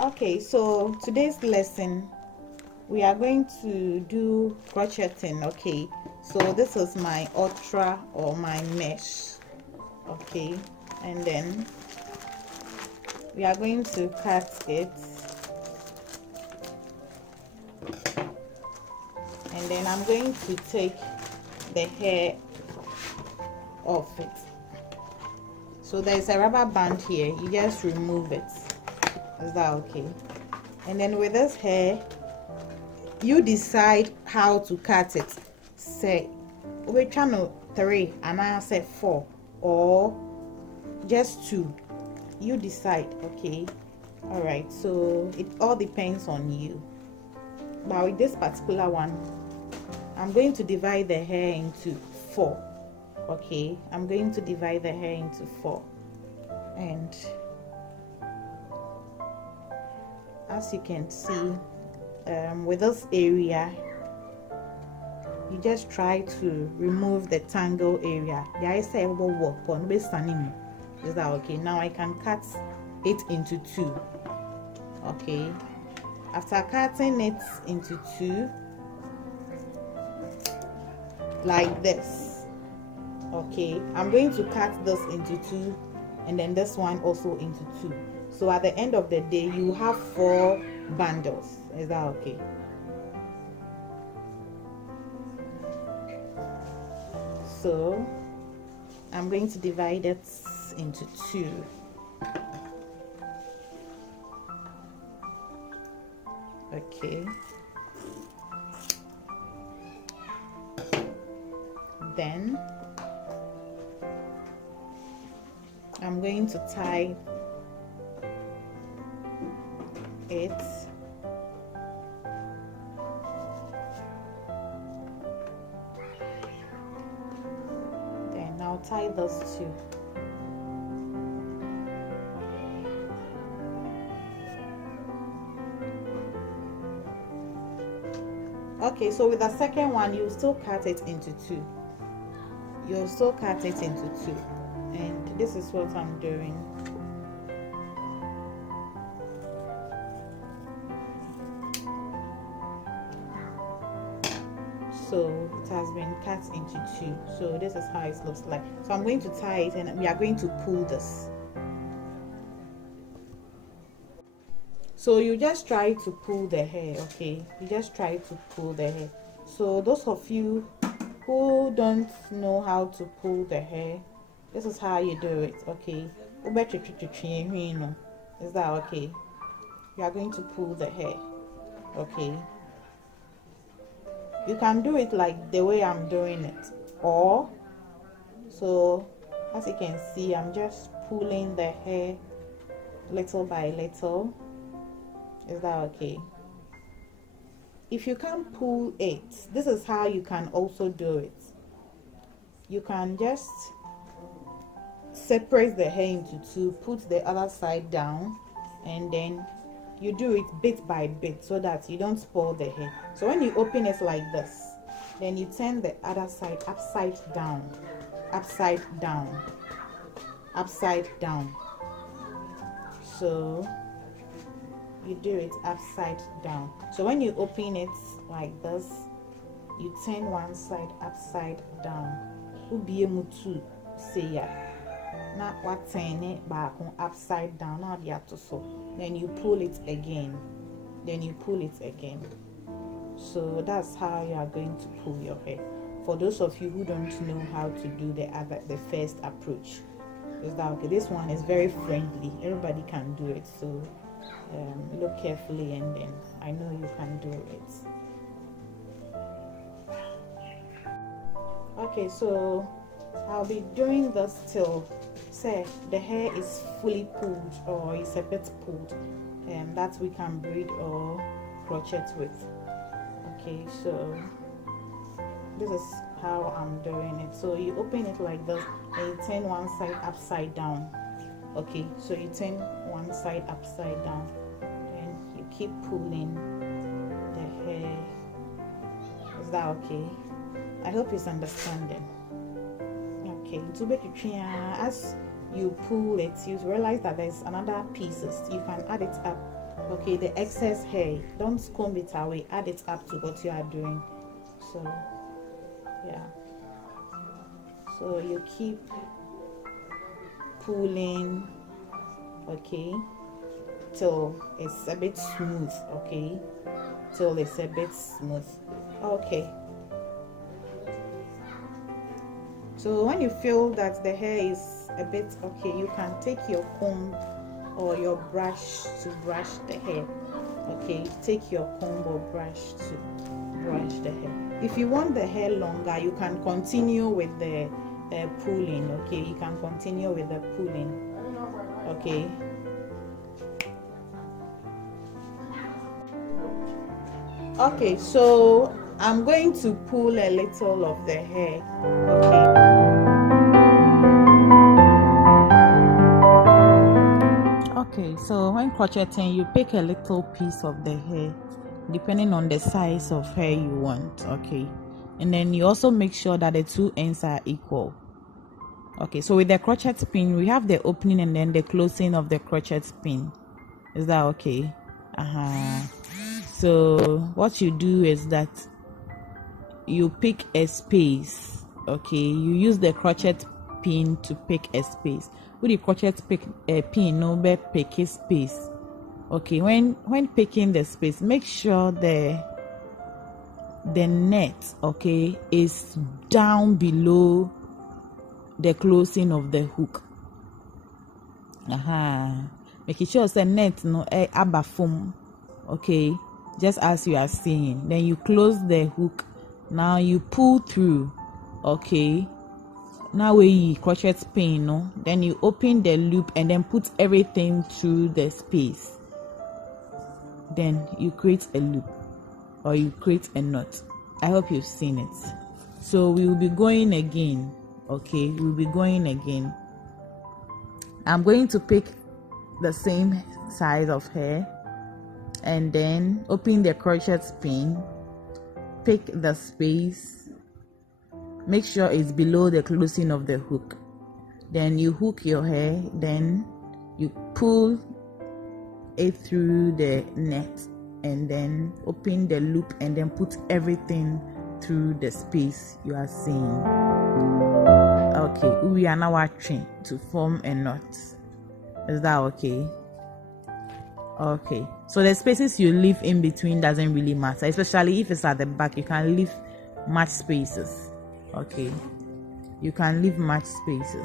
Okay, so today's lesson we are going to do crocheting. Okay, so this is my Outre or my mesh. Okay, and then we are going to cut it, and then I'm going to take the hair off it. So there's a rubber band here, you just remove it. Is that okay? And then with this hair, you decide how to cut it. Say we channel 3 and I say 4 or just 2. You decide. Okay, all right, so it all depends on you. But with this particular one, I'm going to divide the hair into 4. Okay, I'm going to divide the hair into 4, and as you can see, with this area, you just try to remove the tangle area. Is that okay? Now I can cut it into 2. Okay, after cutting it into 2 like this, okay, I'm going to cut this into 2 and then this one also into 2. So at the end of the day, you have 4 bundles. Is that okay? So I'm going to divide it into 2. Okay. Then I'm going to tie it. Then I'll tie those 2. Okay, so with the second one, you still cut it into 2. You'll still cut it into 2, and this is what I'm doing. So it has been cut into 2. So this is how it looks like. So I'm going to tie it, and we are going to pull this. So you just try to pull the hair. Okay, you just try to pull the hair. So those of you who don't know how to pull the hair, this is how you do it. Okay, is that okay? You are going to pull the hair. Okay, you can do it like the way I'm doing it, or so as you can see, I'm just pulling the hair little by little. Is that okay? If you can't pull it, this is how you can also do it. You can just separate the hair into 2, put the other side down, and then you do it bit by bit so that you don't spoil the hair. So when you open it like this, then you turn the other side upside down, upside down, upside down. So you do it upside down. So when you open it like this, you turn one side upside down. Ubi emu to say ya. Not what turn it back on upside down. Now the other so. Then you pull it again. Then you pull it again. So that's how you are going to pull your hair. For those of you who don't know how to do the first approach, is that okay? This one is very friendly. Everybody can do it. So look carefully, and then I know you can do it. Okay, so I'll be doing this till say the hair is fully pulled or is a bit pulled, and that we can braid or crochet with. Okay, so this is how I'm doing it. So you open it like this and you turn one side upside down. Okay, so you turn one side upside down and you keep pulling the hair. Is that okay? I hope it's understanding. Okay, as you pull it, you realize that there's another pieces. You can add it up okay, the excess hair. Don't comb it away, add it up to what you are doing. So yeah, so you keep pulling, okay, till it's a bit smooth, okay, till it's a bit smooth. Okay, so when you feel that the hair is a bit okay, you can take your comb or your brush to brush the hair. Okay, take your comb or brush to brush the hair. If you want the hair longer, you can continue with the pulling. Okay, you can continue with the pulling. Okay, okay, so I'm going to pull a little of the hair. Okay, so when crocheting, you pick a little piece of the hair depending on the size of hair you want. Okay, and then you also make sure that the two ends are equal. Okay, so with the crochet pin, we have the opening and then the closing of the crochet pin. Is that okay? So what you do is that you pick a space. Okay, you use the crochet pin to pick a space. With the crochet pick a pin, no be pick a space. Okay, when picking the space, make sure the net, okay, is down below the closing of the hook. Making sure the net no abafum, okay, just as you are seeing. Then you close the hook. Now you pull through. Okay, now we crochet pin, no, then you open the loop and then put everything through the space. Then you create a loop or you create a knot. I hope you've seen it. So we will be going again. Okay, we'll be going again. I'm going to pick the same size of hair and then open the crochet pin, pick the space, make sure it's below the closing of the hook. Then you hook your hair, then you pull it through the net and then open the loop and then put everything through the space you are seeing. Okay, we are now watching to form a knot. Is that okay? Okay, so the spaces you leave in between doesn't really matter, especially if it's at the back. You can leave much spaces. Okay, you can leave much spaces.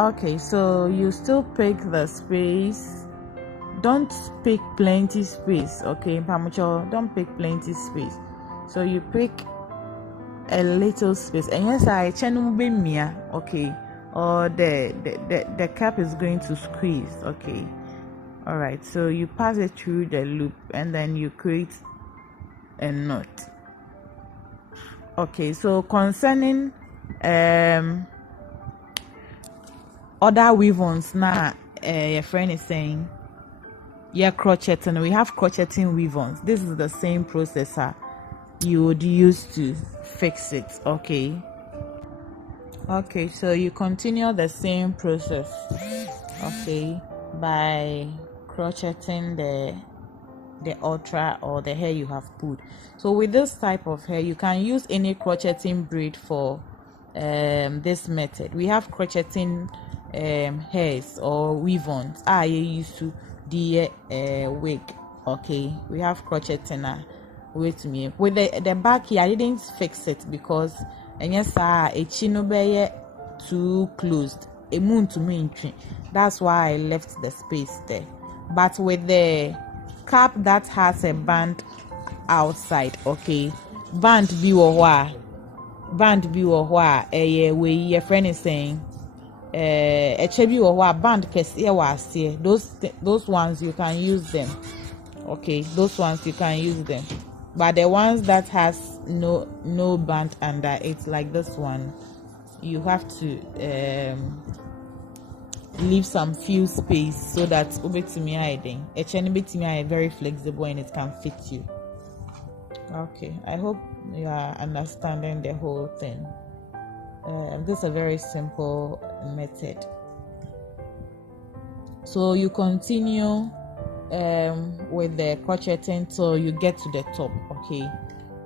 Okay, so you still pick the space. Don't pick plenty space. Okay, Pamucho, don't pick plenty space. So you pick a little space, and yes, I okay, or the cap is going to squeeze. Okay, all right. So you pass it through the loop, and then you create a knot. Okay, so concerning other weave-ons, now your friend is saying, yeah, crocheting. We have crocheting weave-ons. This is the same processor you would use to fix it. Okay, so you continue the same process, okay, by crocheting the the Outre or the hair you have pulled. So with this type of hair, you can use any crocheting braid for this method. We have crocheting hairs or weave-ons. I used to the wig. Okay, we have crocheting. Wait me with the back here. I didn't fix it because and yes, a too closed. A moon to me. That's why I left the space there. But with the cap that has a band outside, okay, band be or way your friend is saying a chebi or band was here. Those ones you can use them. Okay, those ones you can use them. But the ones that has no band under it, like this one, you have to leave some few space so that it's very flexible and it can fit you. Okay, I hope you are understanding the whole thing. This is a very simple method. So you continue with the crocheting till you get to the top. Okay,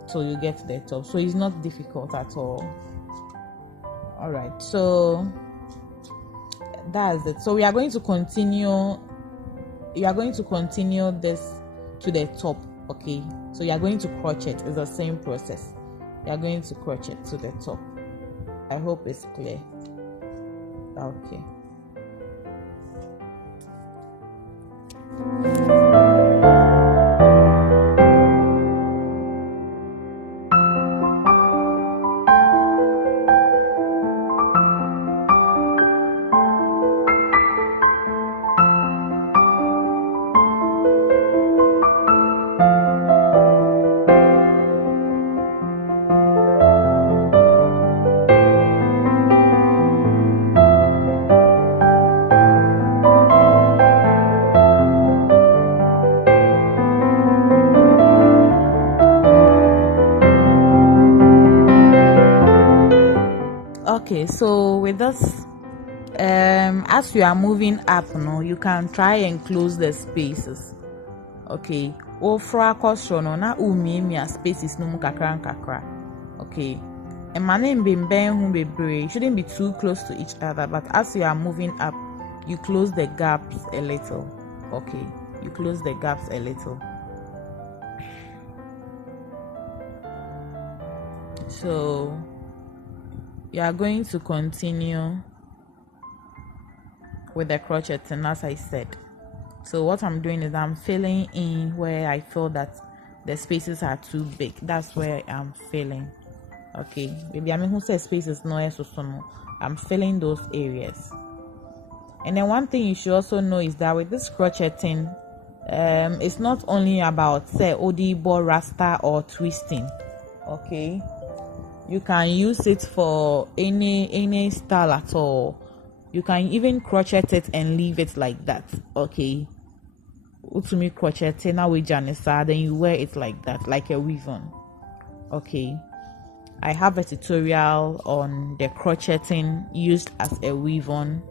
so you get to the top, so it's not difficult at all. All right, so that's it. So we are going to continue. You are going to continue this to the top. Okay, so you are going to crochet. It's the same process. You are going to crochet to the top. I hope it's clear. Okay. Okay, so with this as you are moving up you can try and close the spaces. Okay, ofra kosono na umia spaces no kakra. Okay, and my name bebre shouldn't be too close to each other, but as you are moving up you close the gaps a little. Okay, you close the gaps a little. So you are going to continue with the crocheting as I said. So what I'm doing is I'm filling in where I feel that the spaces are too big. That's where I'm filling. Okay, maybe I mean who says spaces no so I'm filling those areas. And then one thing you should also know is that with this crocheting, it's not only about say odibo rasta or twisting. Okay, you can use it for any style at all. You can even crochet it and leave it like that. Okay, Outre crochet now with Janessa, then you wear it like that, like a weave-on. Okay, I have a tutorial on the crocheting used as a weave-on,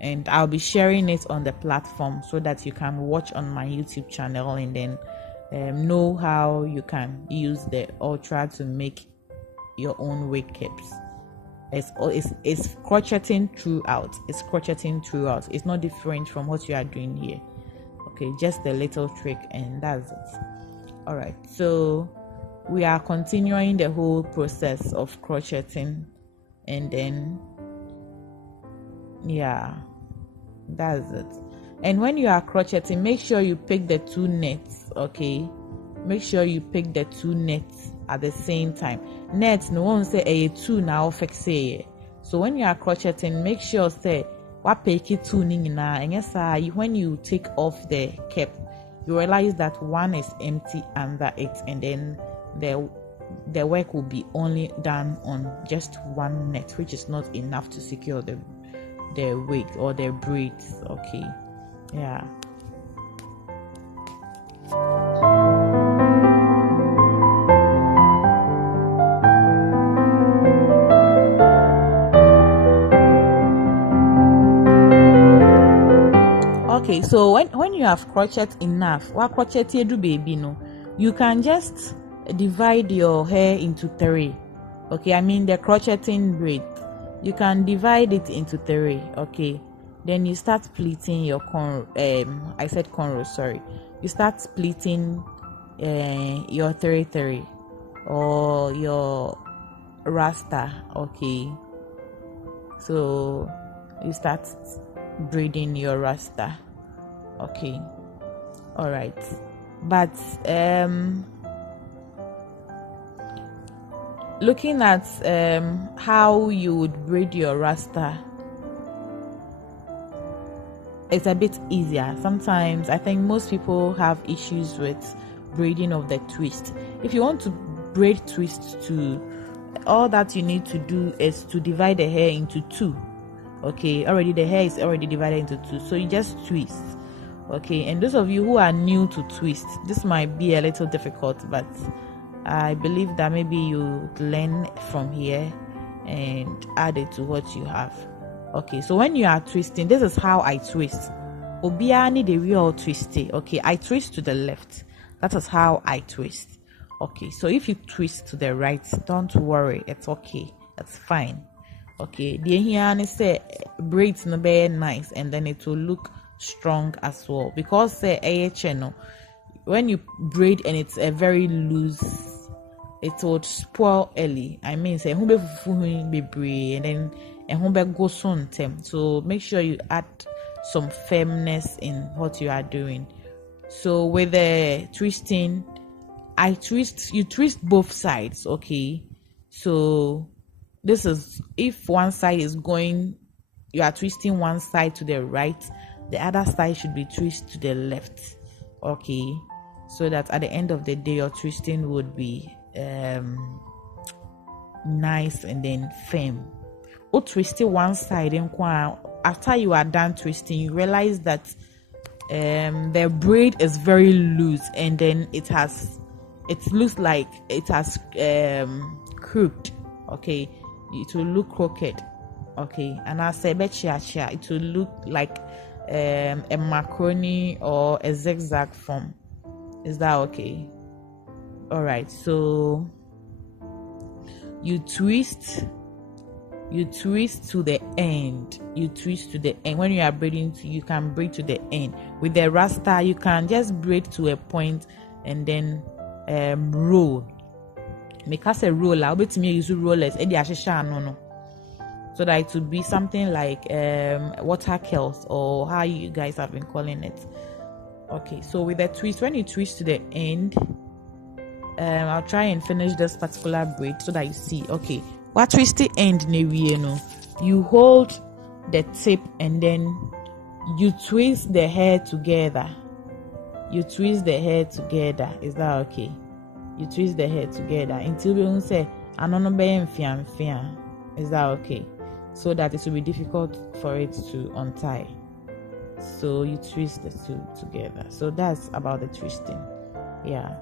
and I'll be sharing it on the platform so that you can watch on my YouTube channel and then know how you can use the Outre to make your own wig caps. It's crocheting throughout. It's crocheting throughout. It's not different from what you are doing here. Okay, just a little trick and that's it. All right, so we are continuing the whole process of crocheting, and then yeah, that's it. And when you are crocheting, make sure you pick the two nets. Okay, make sure you pick the two nets at the same time. Net no one say a two now fix it. So when you are crocheting, make sure say what pick it two na, and yes when you take off the cap you realize that one is empty under it, and then the work will be only done on just one net, which is not enough to secure the wig or the braids. Okay, yeah. Okay, so when you have crochet enough, what crochet you do, baby, no, you can just divide your hair into 3. Okay, I mean the crocheting braid, you can divide it into 3. Okay, then you start pleating your I said cornrow, sorry. You start pleating your 3 or your rasta. Okay, so you start braiding your rasta. Okay, all right, but looking at how you would braid your rasta, it's a bit easier. Sometimes I think most people have issues with braiding of the twist. If you want to braid twist too, all that you need to do is to divide the hair into 2. Okay, already the hair is already divided into 2, so you just twist. Okay, and those of you who are new to twist, this might be a little difficult, but I believe that maybe you learn from here and add it to what you have. Okay, so when you are twisting, this is how I twist. Obia need a real twisty. Okay, I twist to the left. That is how I twist. Okay, so if you twist to the right, don't worry, it's okay, it's fine. Okay, the here say braids no be nice, and then it will look strong as well, because say a channel when you braid and it's a very loose, it would spoil early. I mean, say be braid and then go soon. So make sure you add some firmness in what you are doing. So with the twisting, you twist both sides. Okay, so this is if one side is going, you are twisting one side to the right, the other side should be twisted to the left. Okay, so that at the end of the day your twisting would be nice and then firm. Or twisting one side, and after you are done twisting, you realize that the braid is very loose, and then it looks like it has crooked. Okay, it will look crooked. Okay, and I say it will look like a macaroni or a zigzag form. Is that okay? All right, so you twist to the end. When you are braiding, you can braid to the end. With the rasta, you can just braid to a point and then roll. Make us a roller. I'll bet me use rollers. So that it would be something like water curls, or how you guys have been calling it. Okay, so with the twist, when you twist to the end, I'll try and finish this particular braid so that you see. Okay, what twist the end, you hold the tip and then you twist the hair together. Is that okay? You twist the hair together until we say is that okay? So that it will be difficult for it to untie. So you twist the two together. So that's about the twisting. Yeah.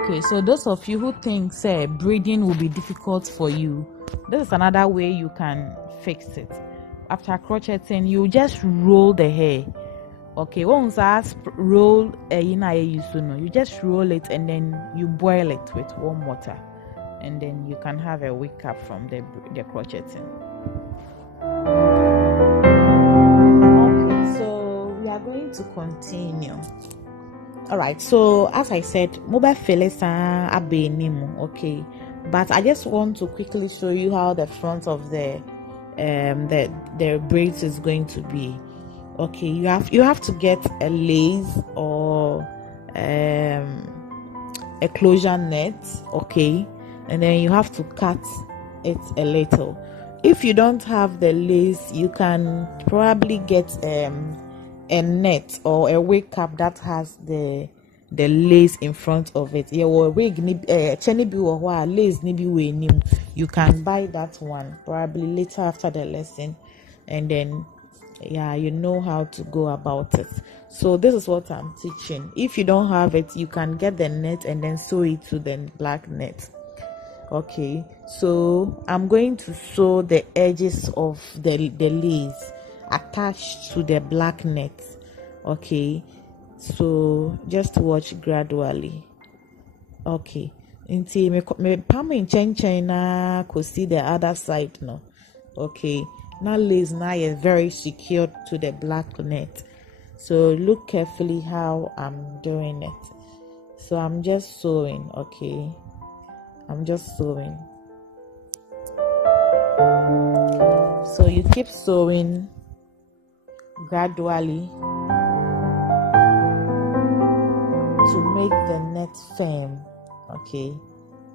Okay, so those of you who think braiding will be difficult for you, this is another way you can fix it. After crocheting, you just roll the hair. Okay, once I roll you just roll it and then you boil it with warm water, and then you can have a wake up from the crocheting. Okay, so we are going to continue. All right, so as I said, mobile felisa abenimu. Okay, but I just want to quickly show you how the front of the braids is going to be. Okay, you have to get a lace or a closure net. Okay, and then you have to cut it a little. If you don't have the lace, you can probably get a net or a wig cap that has the lace in front of it. Yeah, or wig lace you can buy that one probably later after the lesson, and then yeah, you know how to go about it. So this is what I'm teaching. If you don't have it, you can get the net and then sew it to the black net. Okay, so I'm going to sew the edges of the lace attached to the black net. Okay, so just watch gradually. Okay, until me palm in chain na could see the other side no. Okay, now lace now is very secured to the black net. So look carefully how I'm doing it. So I'm just sewing. Okay, I'm just sewing. So you keep sewing gradually to make the net firm. Okay,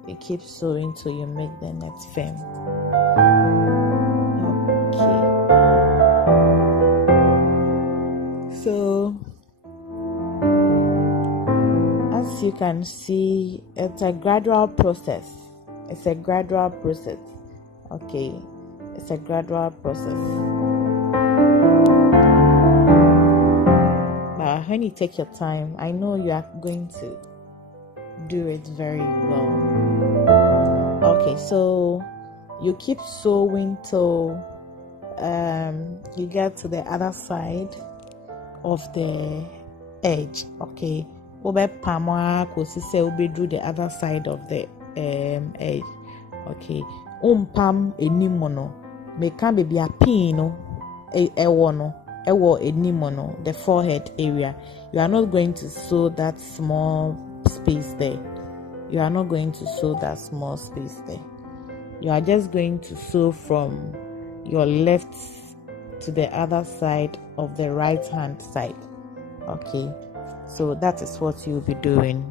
you keep sewing till you make the net firm. Okay, so as you can see, it's a gradual process. It's a gradual process. Okay, it's a gradual process. But when you take your time, I know you are going to do it very well. Okay, so you keep sewing till you get to the other side of the edge. Okay, obe pamwa kosi se obe do the other side of the edge. Okay, pam enimono me can be a pin no ewo enimono the forehead area. You are not going to sew that small space there. You are not going to sew that small space there. You are just going to sew from your left to the other side of the right hand side. Okay, so that is what you'll be doing.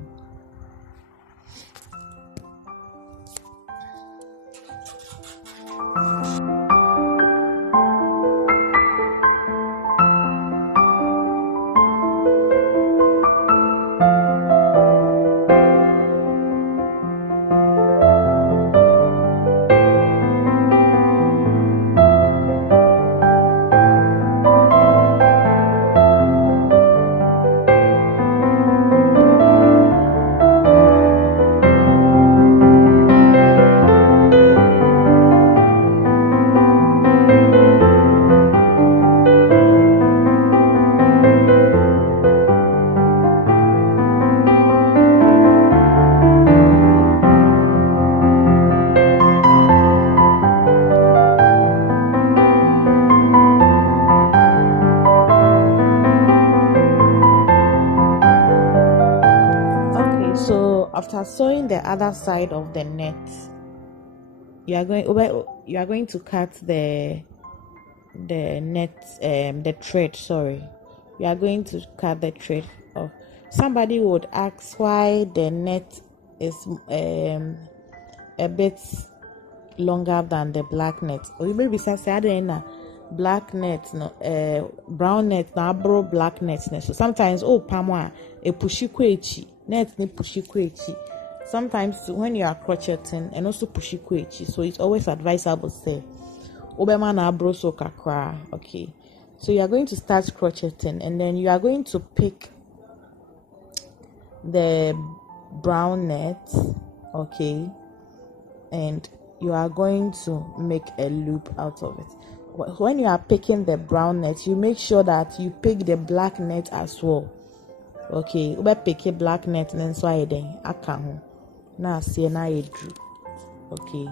After sewing the other side of the net, you are going to cut the net, the thread. Sorry, you are going to cut the thread off. Somebody would ask why the net is a bit longer than the black net. Or you may be saying black net no brown net na bro black net. So sometimes pamwa e pushi kwechi net ne pushi kwechi. Sometimes when you are crocheting and also pushi kwechi, so it's always advisable say obema na bro so kakra. Okay, so you are going to start crocheting and then you are going to pick the brown net. Okay, and you are going to make a loop out of it. When you are picking the brown net, you make sure that you pick the black net as well. Okay, ube pick a black net and then so I then akaho na see na edru. Okay,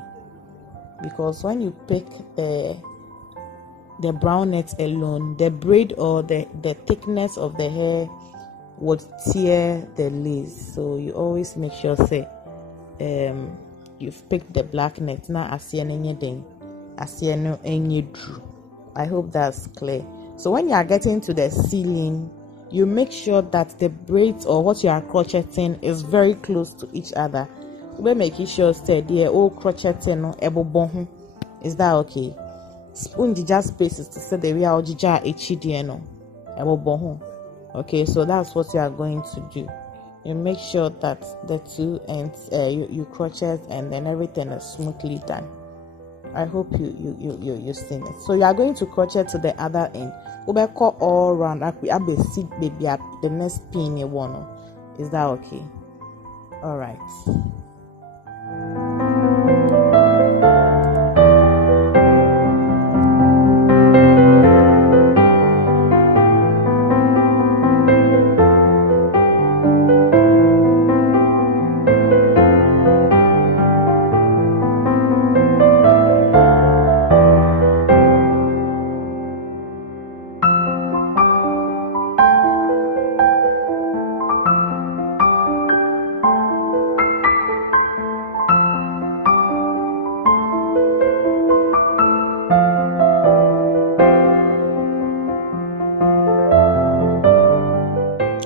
because when you pick the brown net alone, the braid or the thickness of the hair would tear the lace. So you always make sure say you've picked the black net na asian anything. I hope that's clear. So when you are getting to the ceiling, you make sure that the braids or what you are crocheting is very close to each other. We're making sure that crocheting is that okay? Spoon just spaces to say the way I'll okay, so that's what you are going to do. You make sure that the two ends you crochet and then everything is smoothly done. I hope you've seen it. So you are going to crochet to the other end. Ubeko all round like we have a seed baby at the next pin you want. Is that okay? All right.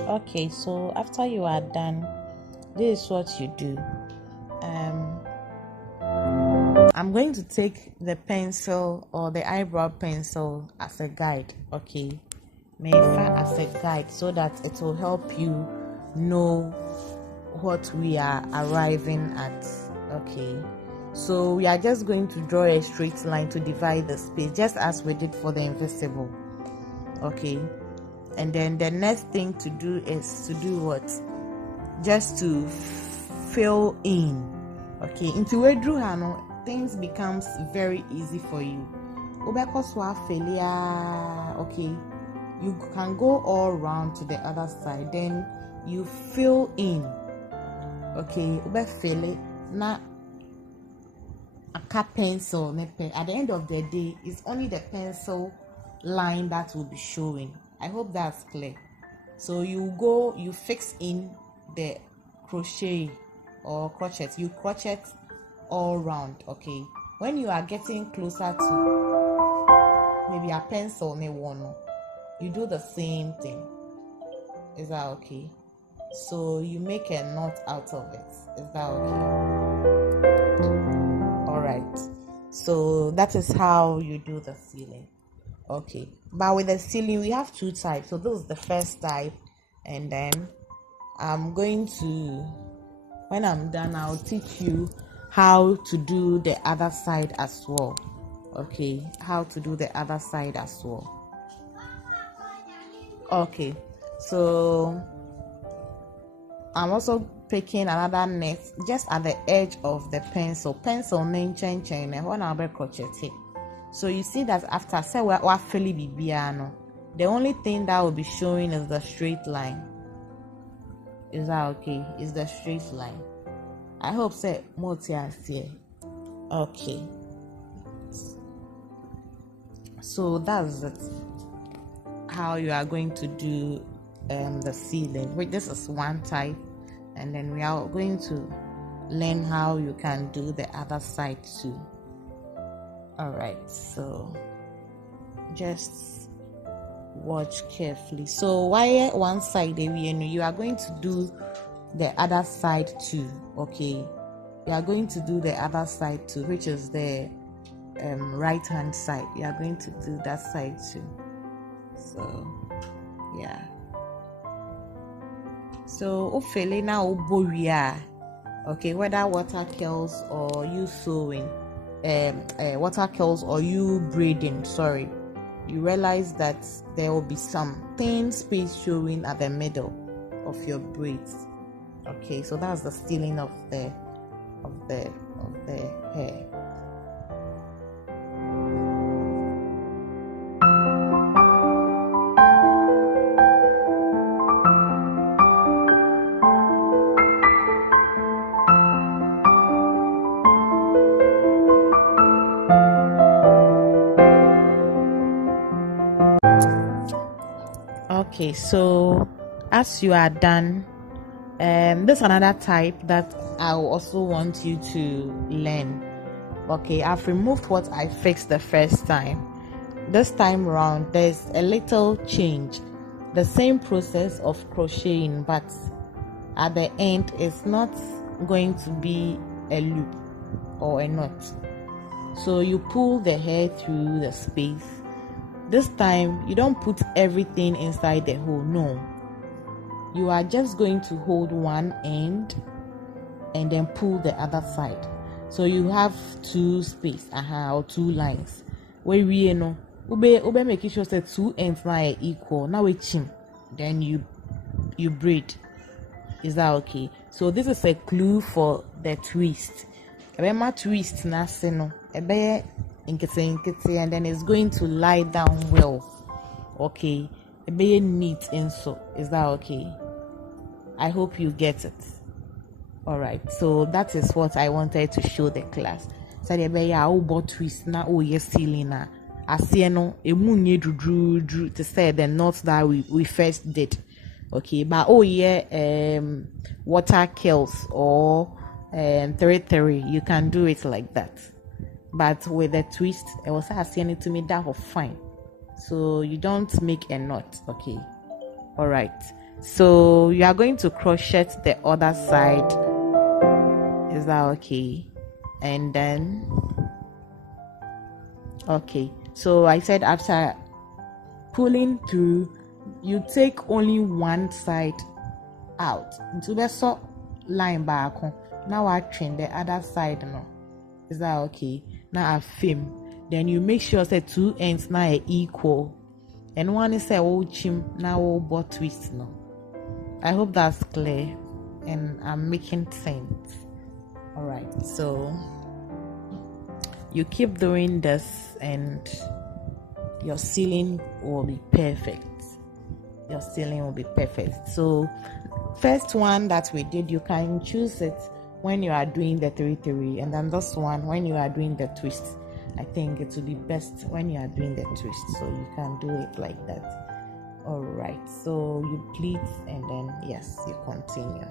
Okay, so after you are done, this is what you do. I'm going to take the pencil or the eyebrow pencil as a guide, okay? As a guide so that it will help you know what we are arriving at, okay? So we are just going to draw a straight line to divide the space, just as we did for the invisible, okay? And then the next thing to do is to do what? Just to fill in, okay? Into where drew hano, things becomes very easy for you. Okay, you can go all around to the other side, then you fill in, okay? Fill it na a cap pencil. At the end of the day, it's only the pencil line that will be showing. I hope that's clear. So you fix in the crochet or crochet. You crochet all round, okay? When you are getting closer to maybe a pencil, you do the same thing. Is that okay? So you make a knot out of it. Is that okay? All right. So that is how you do the sealing. Okay, but with the sealing we have two types. So this is the first type, and then I'm going to, when I'm done, I'll teach you how to do the other side as well. Okay, how to do the other side as well. Okay, so I'm also picking another net just at the edge of the pencil name change when I'll be crocheting. So you see that after say we're the only thing that will be showing is the straight line. Is that okay? Is the straight line. I hope say more here. Okay. So that's it. How you are going to do the sealing. Wait, this is one type, and then we are going to learn how you can do the other side too. All right, so just watch carefully. So while one side you are going to do the other side too, okay? You are going to do the other side too, which is the right hand side. You are going to do that side too. So yeah. So ofele na oboria, okay, whether water curls or you sewing, water curls or you braiding, sorry, you realize that there will be some thin space showing at the middle of your braids. Okay, so that's the stealing of the hair. Okay, so as you are done, there's another type that I also want you to learn. Okay, I've removed what I fixed the first time. This time around, there's a little change. The same process of crocheting, but at the end, it's not going to be a loop or a knot. So you pull the hair through the space. This time, you don't put everything inside the hole, no. You are just going to hold one end and then pull the other side. So you have two space or two lines where we know ube making sure that two ends now equal. Now we chim, then you braid. Is that okay? So this is a clue for the twist. Remember twist na seno ebe inkete and then it's going to lie down well. Okay, ebe neat and so. Is that okay? I hope you get it. All right, so that is what I wanted to show the class. So the ebe ya obo twist na o ye ceiling na asieno emu nye dru to say the knots that we first did. Okay, but water kills or 3-3, you can do it like that. But with a twist, I was asking it to me that was fine. So you don't make a knot. Okay, all right. So you are going to crochet the other side. Is that okay? And then okay. So I said after pulling through, you take only one side out into the so line back. Now I train the other side now. Is that okay? Now I film. Then you make sure that two ends now are equal. And one is a old chim now old twist now. I hope that's clear and I'm making sense. Alright, so you keep doing this and your ceiling will be perfect. Your ceiling will be perfect. So first one that we did, you can choose it when you are doing the 3-3, and then this one when you are doing the twist. I think it will be best when you are doing the twist, so you can do it like that. All right, so you pleat and then yes, you continue.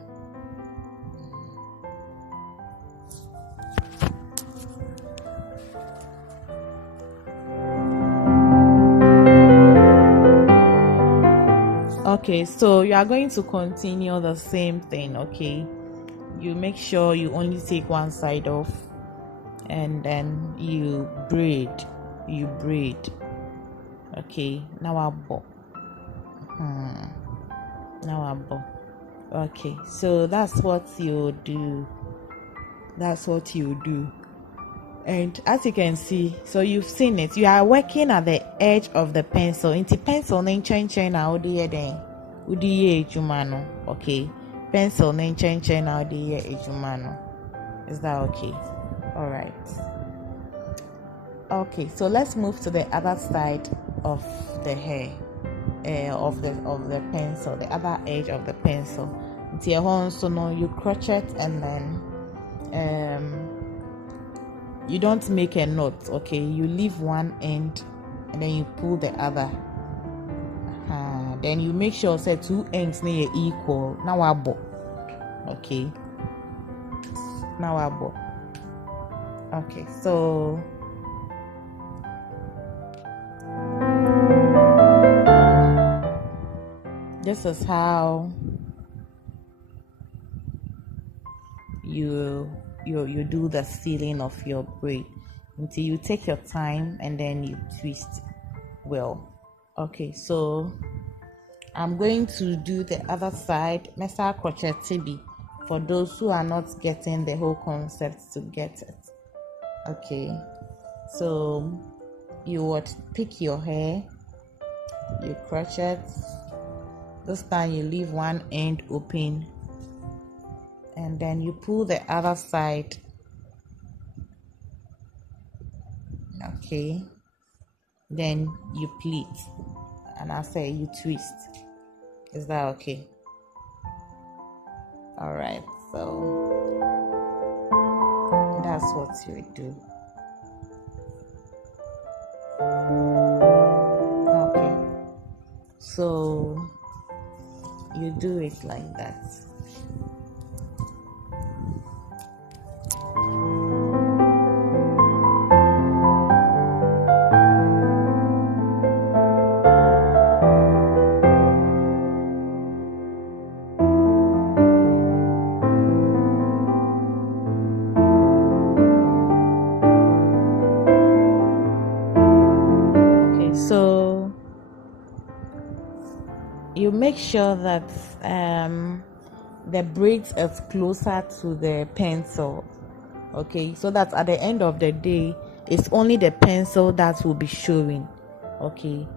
Okay, so you are going to continue the same thing. Okay, you make sure you only take one side off and then you braid. Okay, now I bow. Okay, so that's what you do. And as you can see, so you've seen it, you are working at the edge of the pencil. Into pencil name change now do you then ejumano. Okay, pencil name change now do you ejumano. Is that okay? All right. Okay, so let's move to the other side of the hair, of the pencil, the other edge of the pencil. So now you crochet and then you don't make a knot. Okay, you leave one end and then you pull the other. Then you make sure say two ends near equal. Now I bow. Okay. Now I bow. Okay, so this is how you do the sealing of your braid until you take your time and then you twist well. Okay, so I'm going to do the other side. Mesa crochet tibi for those who are not getting the whole concept to get it. Okay, so you would pick your hair, you crochet. This time you leave one end open and then you pull the other side. Okay, then you pleat and I say you twist. Is that okay? All right, so that's what you do. Okay, so you do it like that. So you make sure that the braid is closer to the pencil. okay, so that at the end of the day it's only the pencil that will be showing. Okay,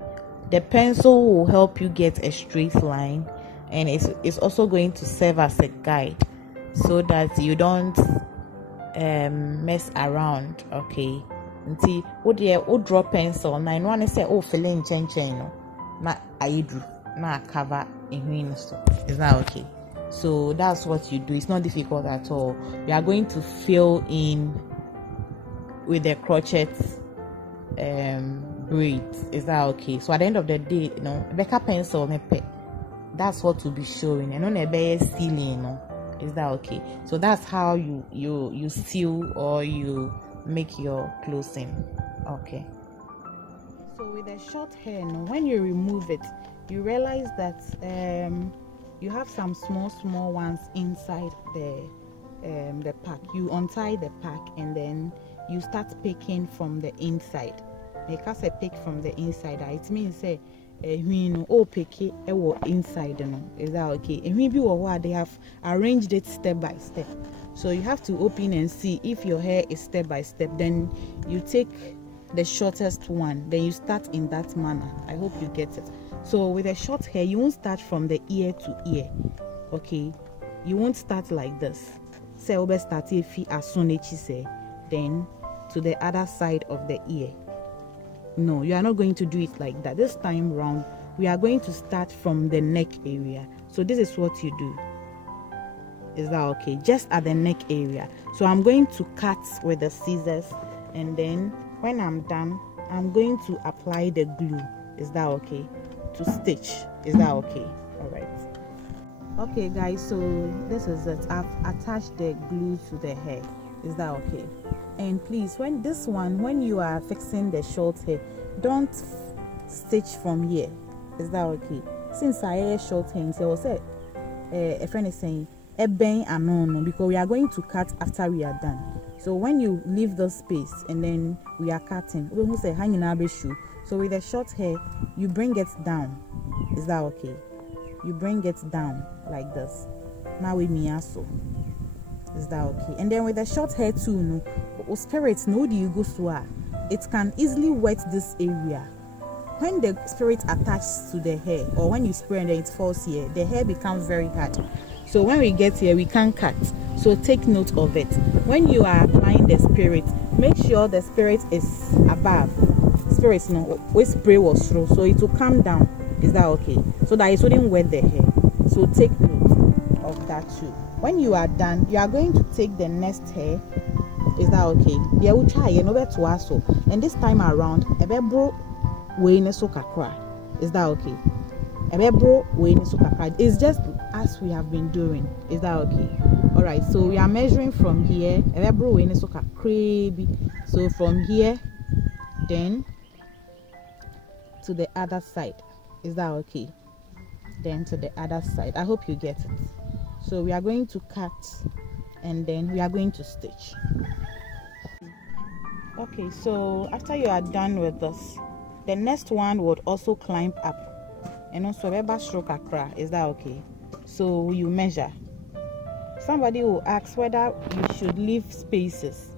the pencil will help you get a straight line, and it's also going to serve as a guide so that you don't mess around. Okay, see what draw pencil now one say oh filling chain no na I drew na cover in so is that okay? So that's what you do. It's not difficult at all. You are going to fill in with the crochet braids. Is that okay? So at the end of the day, you know, Becca pencil that's what will be showing, and on a bare ceiling, you know. Is that okay? So that's how you seal or you make your clothing. Okay. So with the short hair, when you remove it, you realize that you have some small ones inside the pack. You untie the pack and then you start picking from the inside. Because I pick from the inside, it means say pick it inside. Is that okay? And maybe they have arranged it step by step. So you have to open and see if your hair is step by step. Then you take the shortest one. Then you start in that manner. I hope you get it. So with a short hair, you won't start from the ear to ear. Okay, you won't start like this. Say over start if as soon as you say, then to the other side of the ear. No, you are not going to do it like that. This time round, we are going to start from the neck area. So this is what you do. Is that okay? Just at the neck area. So I'm going to cut with the scissors, and then when I'm done, I'm going to apply the glue. Is that okay? To stitch. Is that okay? All right. Okay guys, so this is it. I've attached the glue to the hair. Is that okay? And please, when you are fixing the short hair, don't stitch from here. Is that okay? Since I have short hair, so a friend is saying because we are going to cut after we are done. So when you leave the space and then we are cutting, we will say hanging our shoe. So with the short hair, you bring it down. Is that okay? You bring it down like this. Now with me also. Is that okay? And then with the short hair too, spirits do you go so it can easily wet this area. When the spirit attaches to the hair, or when you spray and then it falls here, the hair becomes very hard. So when we get here, we can't cut. So take note of it. When you are applying the spirit, make sure the spirit is above. Spirits we spray was through, so it will come down. Is that okay? So that it wouldn't wet the hair. So take note of that too. When you are done, you are going to take the next hair. Is that okay? Yeah, we'll try to also. And this time around, is that okay? It's just as we have been doing. Is that okay? All right. So we are measuring from here. So from here, then to the other side. Is that okay? Then to the other side. I hope you get it. So we are going to cut and then we are going to stitch. Okay, so after you are done with this, the next one would also climb up and also stroke across. Is that okay? So you measure. Somebody will ask whether you should leave spaces.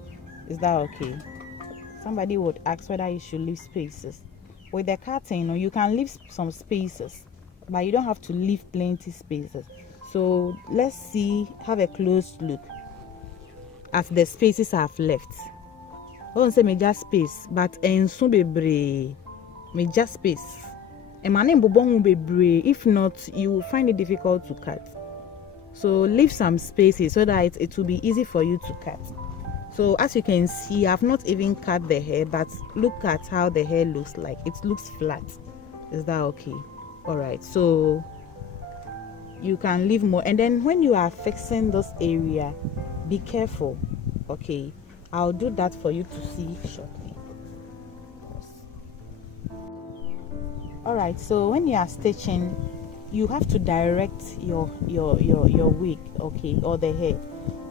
Is that okay? Somebody would ask whether you should leave spaces. With the cutting, you can leave some spaces, but you don't have to leave plenty spaces. So let's see, have a close look at the spaces I've left. I won't say major space, but in some major space. If not, you will find it difficult to cut. So leave some spaces so that it will be easy for you to cut. So as you can see, I've not even cut the hair, but look at how the hair looks like. It looks flat. Is that okay? All right. So you can leave more, and then when you are fixing this area, be careful. Okay, I'll do that for you to see shortly. All right, so when you are stitching, you have to direct your wig, okay, or the hair.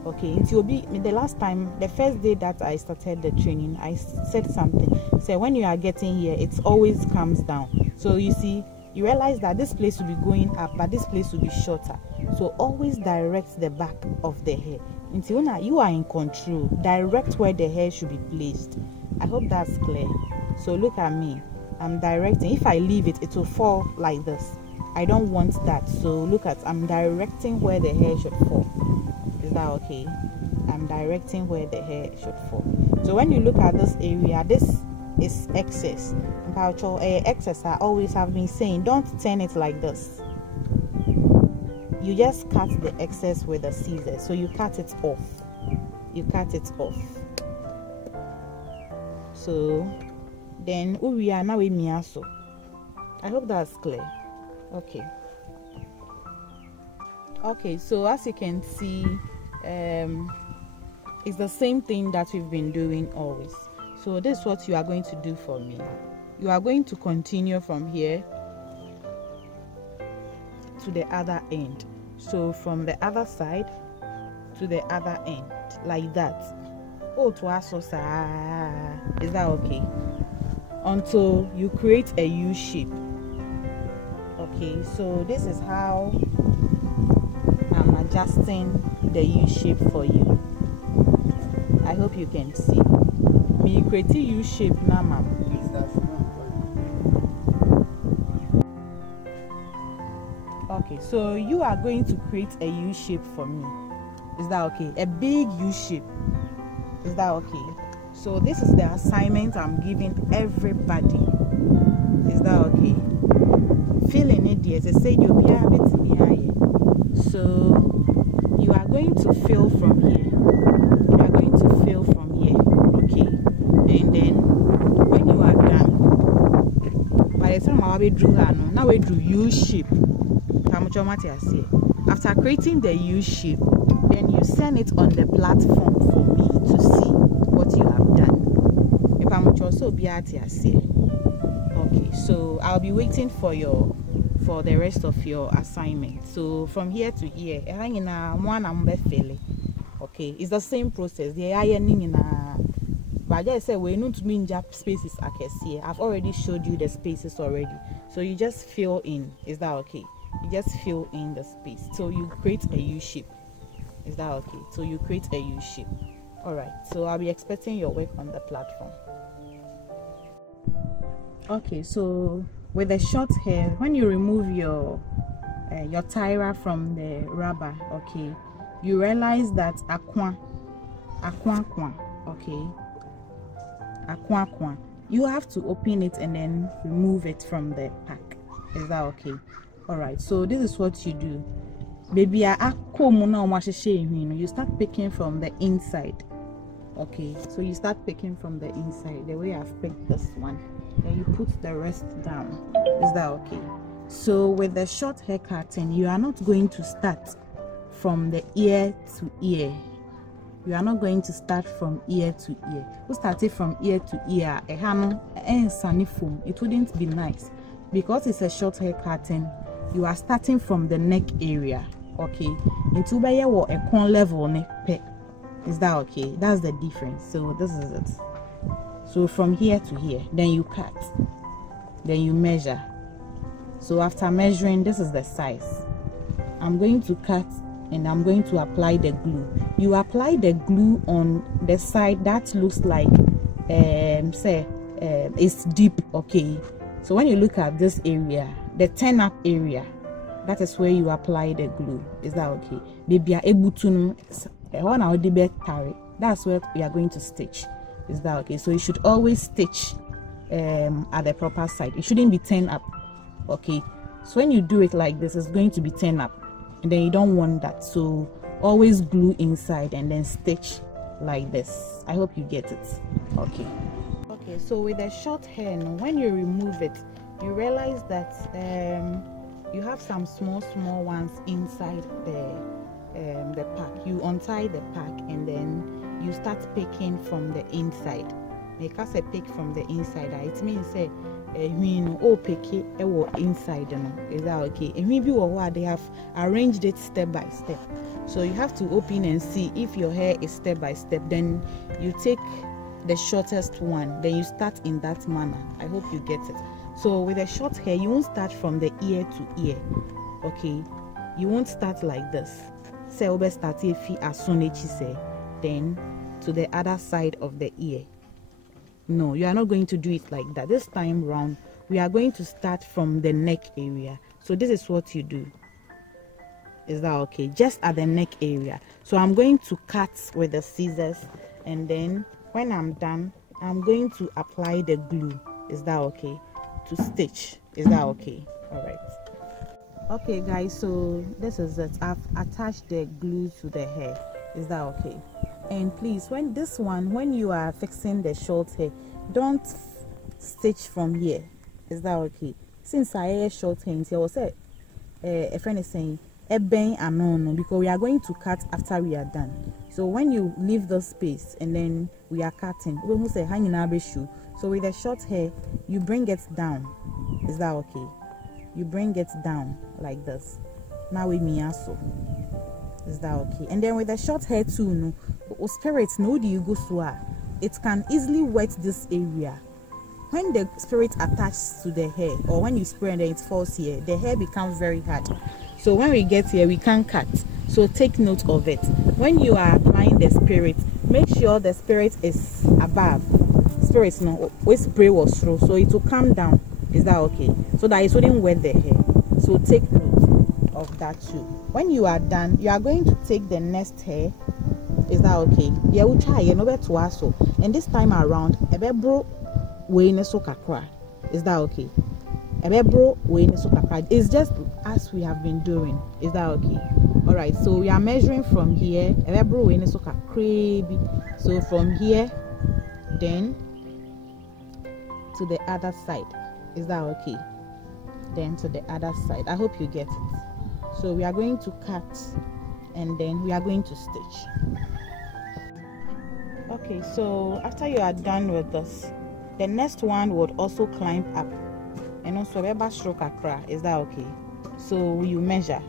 Okay, it will be the last time, the first day that I started the training, I said something. So when you are getting here, it always comes down. So you see, you realize that this place will be going up, but this place will be shorter. So always direct the back of the hair. until now you are in control. Direct where the hair should be placed. I hope that's clear. So look at me, I'm directing. If I leave it, it will fall like this. I don't want that. So look at, I'm directing where the hair should fall. Is that okay? I'm directing where the hair should fall. So when you look at this area, this is excess. Excess, I always have been saying, don't turn it like this. You just cut the excess with a scissors. So you cut it off. You cut it off. So then we are now with miaso. I hope that's clear. Okay. Okay, so as you can see, it's the same thing that we've been doing always. So this is what you are going to do for me. You are going to continue from here to the other end. So from the other side to the other end, like that. Is that okay? Until you create a U shape. Okay, so this is how I'm adjusting the U shape for you. I hope you can see. Me create a U shape now, ma'am. Okay, so you are going to create a U shape for me. Is that okay? A big U shape. Is that okay? So this is the assignment I'm giving everybody. Is that okay? Feeling it, yes. Say you'll be able to be here. So you are going to fill from here. You are going to fill from here. Okay. And then when you are done, by the time I will draw her now we drew U shape. After creating the U shape, then you send it on the platform for me to see what you have done. Okay, so I'll be waiting for the rest of your assignment. So from here to here, okay, it's the same process. The ironing but I say we need to mean spaces I can see. I've already showed you the spaces already. So you just fill in. Is that okay? You just fill in the space. So you create a U shape. Is that okay? So you create a U shape. Alright, so I'll be expecting your work on the platform. Okay, so with the short hair, when you remove your tira from the rubber, okay, you realize that you have to open it and then remove it from the pack. Is that okay? Alright, so this is what you do. Baby, you start picking from the inside. Okay, so you start picking from the inside the way I've picked this one. Then you put the rest down. Is that okay? So with the short hair curtain, you are not going to start from the ear to ear. You are not going to start from ear to ear. We started from ear to ear. It wouldn't be nice because it's a short hair curtain. You are starting from the neck area. Okay, into a corn level. Is that okay? That's the difference. So this is it. So from here to here, then you cut, then you measure. So after measuring, this is the size. I'm going to cut and I'm going to apply the glue. You apply the glue on the side that looks like it's deep. Okay, so when you look at this area, the turn up area, that is where you apply the glue. Is that okay? Maybe you're able to that's where we are going to stitch. Is that okay? So you should always stitch at the proper side. It shouldn't be turned up. Okay, so when you do it like this, it's going to be turned up, and then you don't want that. So always glue inside and then stitch like this. I hope you get it. Okay. Okay, so with the short hair, when you remove it, you realize that you have some small ones inside the pack. You untie the pack and then you start picking from the inside. Make us a pick from the inside. It means say pick it inside. Is that okay? And maybe what they have arranged it step by step. So you have to open and see if your hair is step by step. Then you take the shortest one. Then you start in that manner. I hope you get it. So with a short hair, you won't start from the ear to ear. Okay, you won't start like this. say obe start fi asonechi say, then to the other side of the ear. No, you are not going to do it like that. This time round, we are going to start from the neck area. So this is what you do. Is that okay? Just at the neck area. So I'm going to cut with the scissors, and then when I'm done, I'm going to apply the glue. Is that okay? To stitch. Is that okay? All right. Okay guys, so this is it. I've attached the glue to the hair. Is that okay? And please, when you are fixing the short hair, don't stitch from here. Is that okay? Since I have short hair, I was say a friend is saying because we are going to cut after we are done. So when you leave the space and then we are cutting, we will say hanging shoe. So with the short hair, you bring it down. Is that okay? You bring it down like this. Now with me also. Is that okay? And then with the short hair too, no spirit no do you go so it can easily wet this area. When the spirit attaches to the hair, or when you spray and then it falls here, the hair becomes very hard. So when we get here, we can't cut. So take note of it. When you are applying the spirit, make sure the spirit is above. Spirit no, we spray was through, so it will come down. Is that okay? So that it wouldn't wet the hair. So take note of that too. When you are done, you are going to take the next hair. Is that okay? Yeah, we'll try. You know better also. And this time around, a bro way ne so kakra. Is that okay? It's just as we have been doing. Is that okay? All right, so we are measuring from here. So from here then to the other side. Is that okay? Then to the other side. I hope you get it. So we are going to cut and then we are going to stitch. Okay, so after you are done with this, the next one would also climb up. And also stroke akra. Is that okay? So you measure.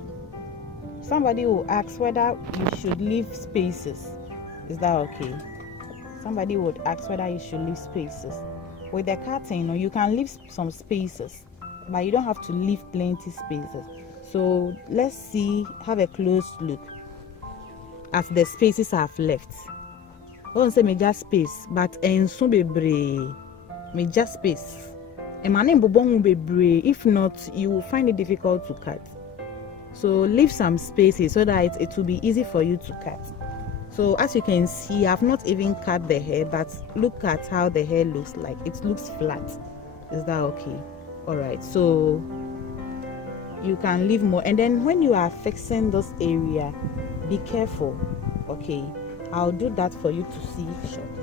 Somebody will ask whether you should leave spaces. Is that okay? Somebody would ask whether you should leave spaces. With the cutting, you can leave some spaces, but you don't have to leave plenty spaces. So let's see, have a close look at the spaces I've left. I won't say major space, but in some major space. If not, you will find it difficult to cut. So leave some spaces so that it will be easy for you to cut. So as you can see, I've not even cut the hair, but look at how the hair looks like. It looks flat. Is that okay? All right, so you can leave more. And then when you are fixing this area, be careful. Okay, I'll do that for you to see shortly.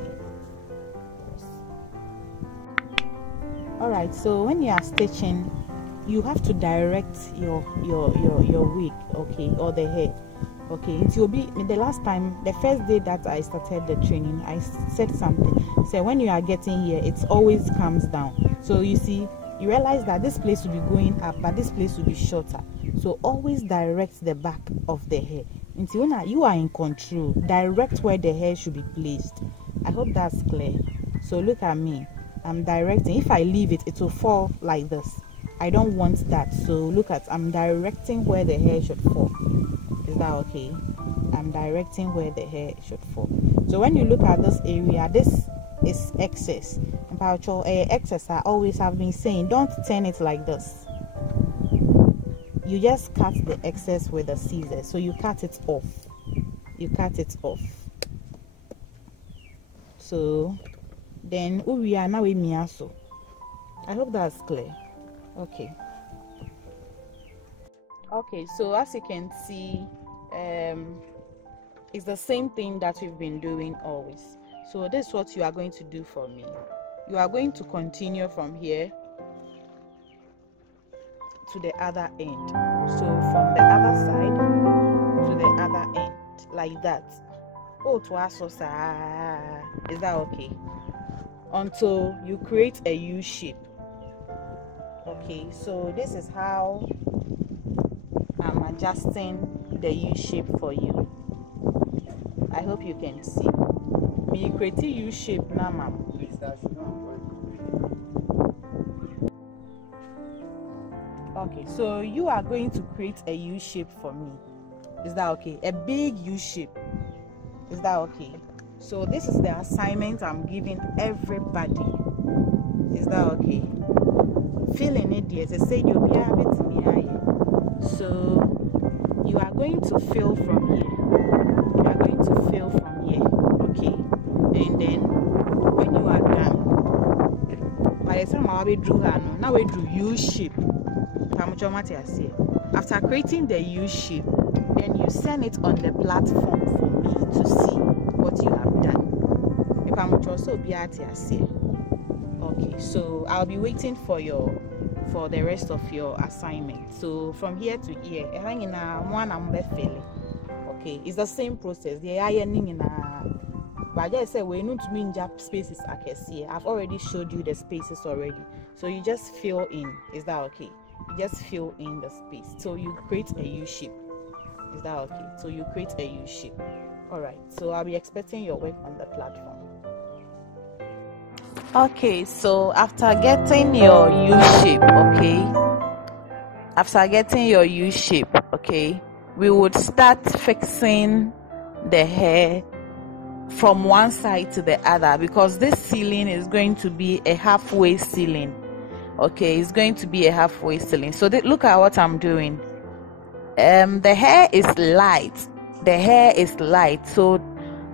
All right, so when you are stitching, you have to direct your wig, okay, or the hair. Okay, it will be the last time, the first day that I started the training, I said something. So when you are getting here, it always comes down. So you see, you realize that this place will be going up, but this place will be shorter. So always direct the back of the hair. Until you are in control, direct where the hair should be placed. I hope that's clear. So look at me. I'm directing. If I leave it, it will fall like this. I don't want that. So look at, I'm directing where the hair should fall. Is that okay? I'm directing where the hair should fall. So when you look at this area, this is excess. About your excess, I always have been saying, don't turn it like this. You just cut the excess with the scissors. So you cut it off. You cut it off. So then we are now with miaso. I hope that's clear. Okay. Okay, so as you can see, it's the same thing that we've been doing always. So this is what you are going to do for me. You are going to continue from here to the other end. So from the other side to the other end, like that. Oh, to us, is that okay? Until you create a U shape. Okay, so this is how I'm adjusting the U shape for you. I hope you can see. Me create a U shape now, ma'am. Okay, so you are going to create a U shape for me. Is that okay? A big U shape. Is that okay? So this is the assignment I'm giving everybody. Is that okay? Feeling it, yes. Say you'll be able to me. So you are going to fill from here. You are going to fill from here. Okay. And then when you are done, by the time I will draw her now we drew U shape. After creating the U shape, then you send it on the platform for me to see what you have done. If I'm also be at here. Okay, so I'll be waiting for the rest of your assignment. So from here to here, okay, it's the same process. The ironing in but I just say we need to mean spaces I can see. I've already showed you the spaces already. So you just fill in. Is that okay? You just fill in the space. So you create a U shape. Is that okay? So you create a U shape. Alright, so I'll be expecting your work on the platform. Okay, so after getting your U shape, okay, we would start fixing the hair from one side to the other, because this ceiling is going to be a halfway ceiling. Okay, it's going to be a halfway ceiling. So look at what I'm doing. The hair is light, so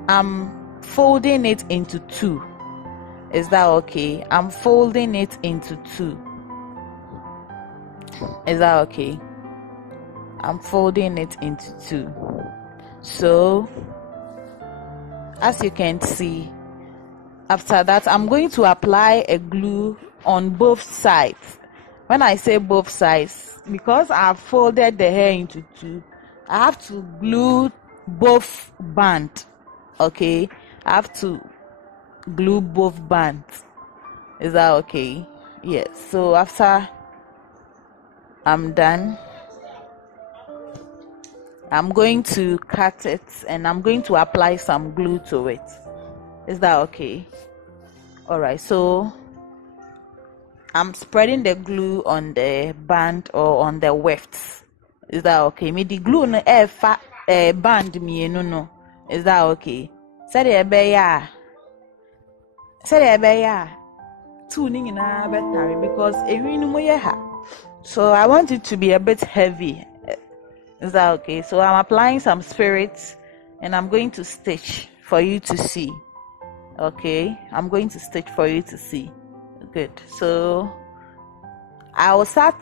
I'm folding it into two. Is that okay? I'm folding it into two. Is that okay? I'm folding it into two. So as you can see, after that I'm going to apply a glue on both sides. When I say both sides, because I've folded the hair into two, I have to glue both bands. Okay, I have to glue both bands. Is that okay? Yes. So after I'm done, I'm going to cut it and I'm going to apply some glue to it. Is that okay? All right, so I'm spreading the glue on the band or on the wefts. Is that okay? Me the glue no band me no. Is that okay? Say the tuning in a better because so I want it to be a bit heavy. Is that okay? So I'm applying some spirits and I'm going to stitch for you to see. Okay, I'm going to stitch for you to see. Good. So I will start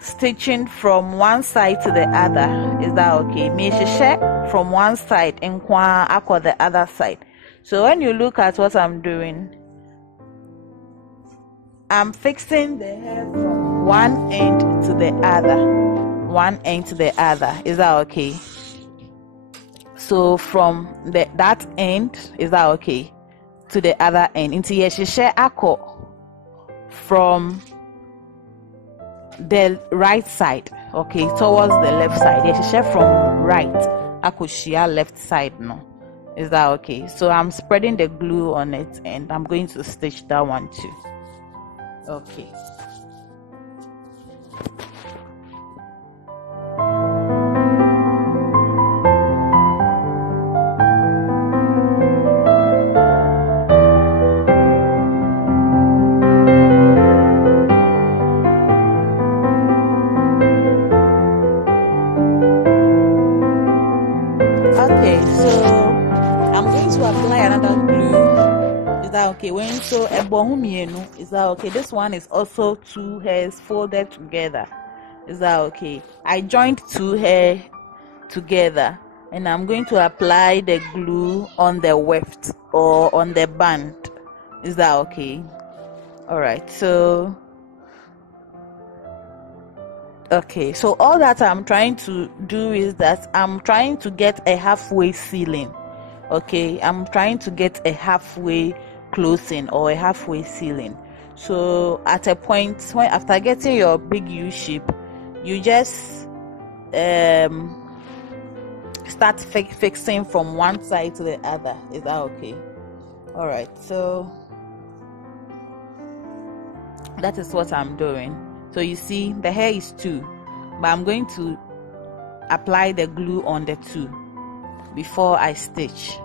stitching from one side to the other. Is that okay? Me from one side and the other side. So when you look at what I'm doing, I'm fixing the hair from one end to the other. One end to the other. Is that okay? So from that end, is that okay? To the other end. Into yeshishe ako from the right side. Okay, towards the left side. Yeshishe from right. Ako shia left side no. Is that okay? So I'm spreading the glue on it and I'm going to stitch that one too. Okay. Okay, when so is that okay? This one is also two hairs folded together. Is that okay? I joined two hair together and I'm going to apply the glue on the weft or on the band. Is that okay? All right, so okay, so all that I'm trying to do is that I'm trying to get a halfway ceiling. Okay, I'm trying to get a halfway closing or a halfway ceiling. So at a point when after getting your big U shape, you just start fixing from one side to the other. Is that okay? All right, so that is what I'm doing. So you see the hair is two, but I'm going to apply the glue on the two before I stitch,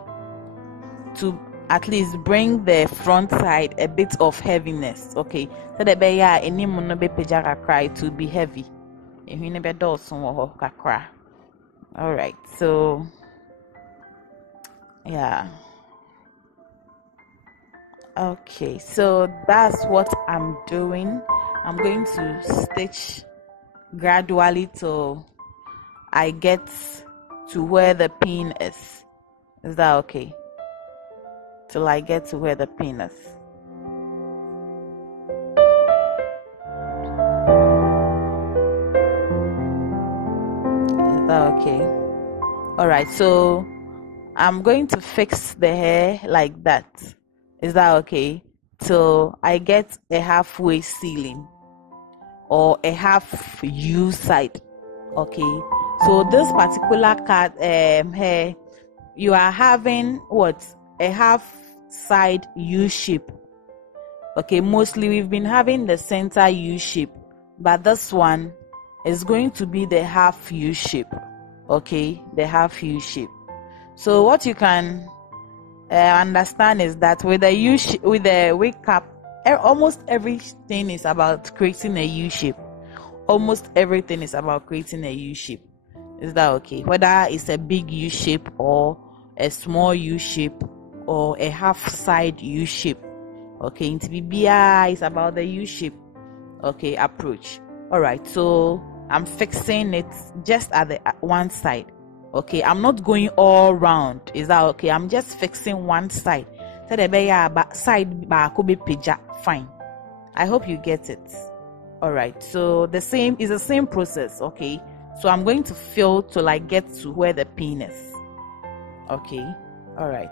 to at least bring the front side a bit of heaviness. Okay, so the be ya any no be pejaka cry to be heavy. All right, so yeah, okay, so that's what I'm doing. I'm going to stitch gradually till I get to where the pin is. Is that okay? Till I get to where the pin is. Is that okay? All right, so I'm going to fix the hair like that. Is that okay? Till I get a halfway ceiling or a half U side. Okay, so this particular cut hair, you are having what, a half side U shape. Okay, mostly we've been having the center U shape, but this one is going to be the half U shape. Okay, the half U shape. So what you can understand is that with the U shape, with the wig cap, almost everything is about creating a U shape. Almost everything is about creating a U shape. Is that okay? Whether it's a big U shape or a small U shape or a half side U shape. Okay, into BBI is about the U shape. Okay, approach. All right, so I'm fixing it just at the one side. Okay, I'm not going all round. Is that okay? I'm just fixing one side. So the side could be pija. Fine. I hope you get it. All right, so the same is the same process. Okay, so I'm going to fill to like get to where the pin is. Okay, all right.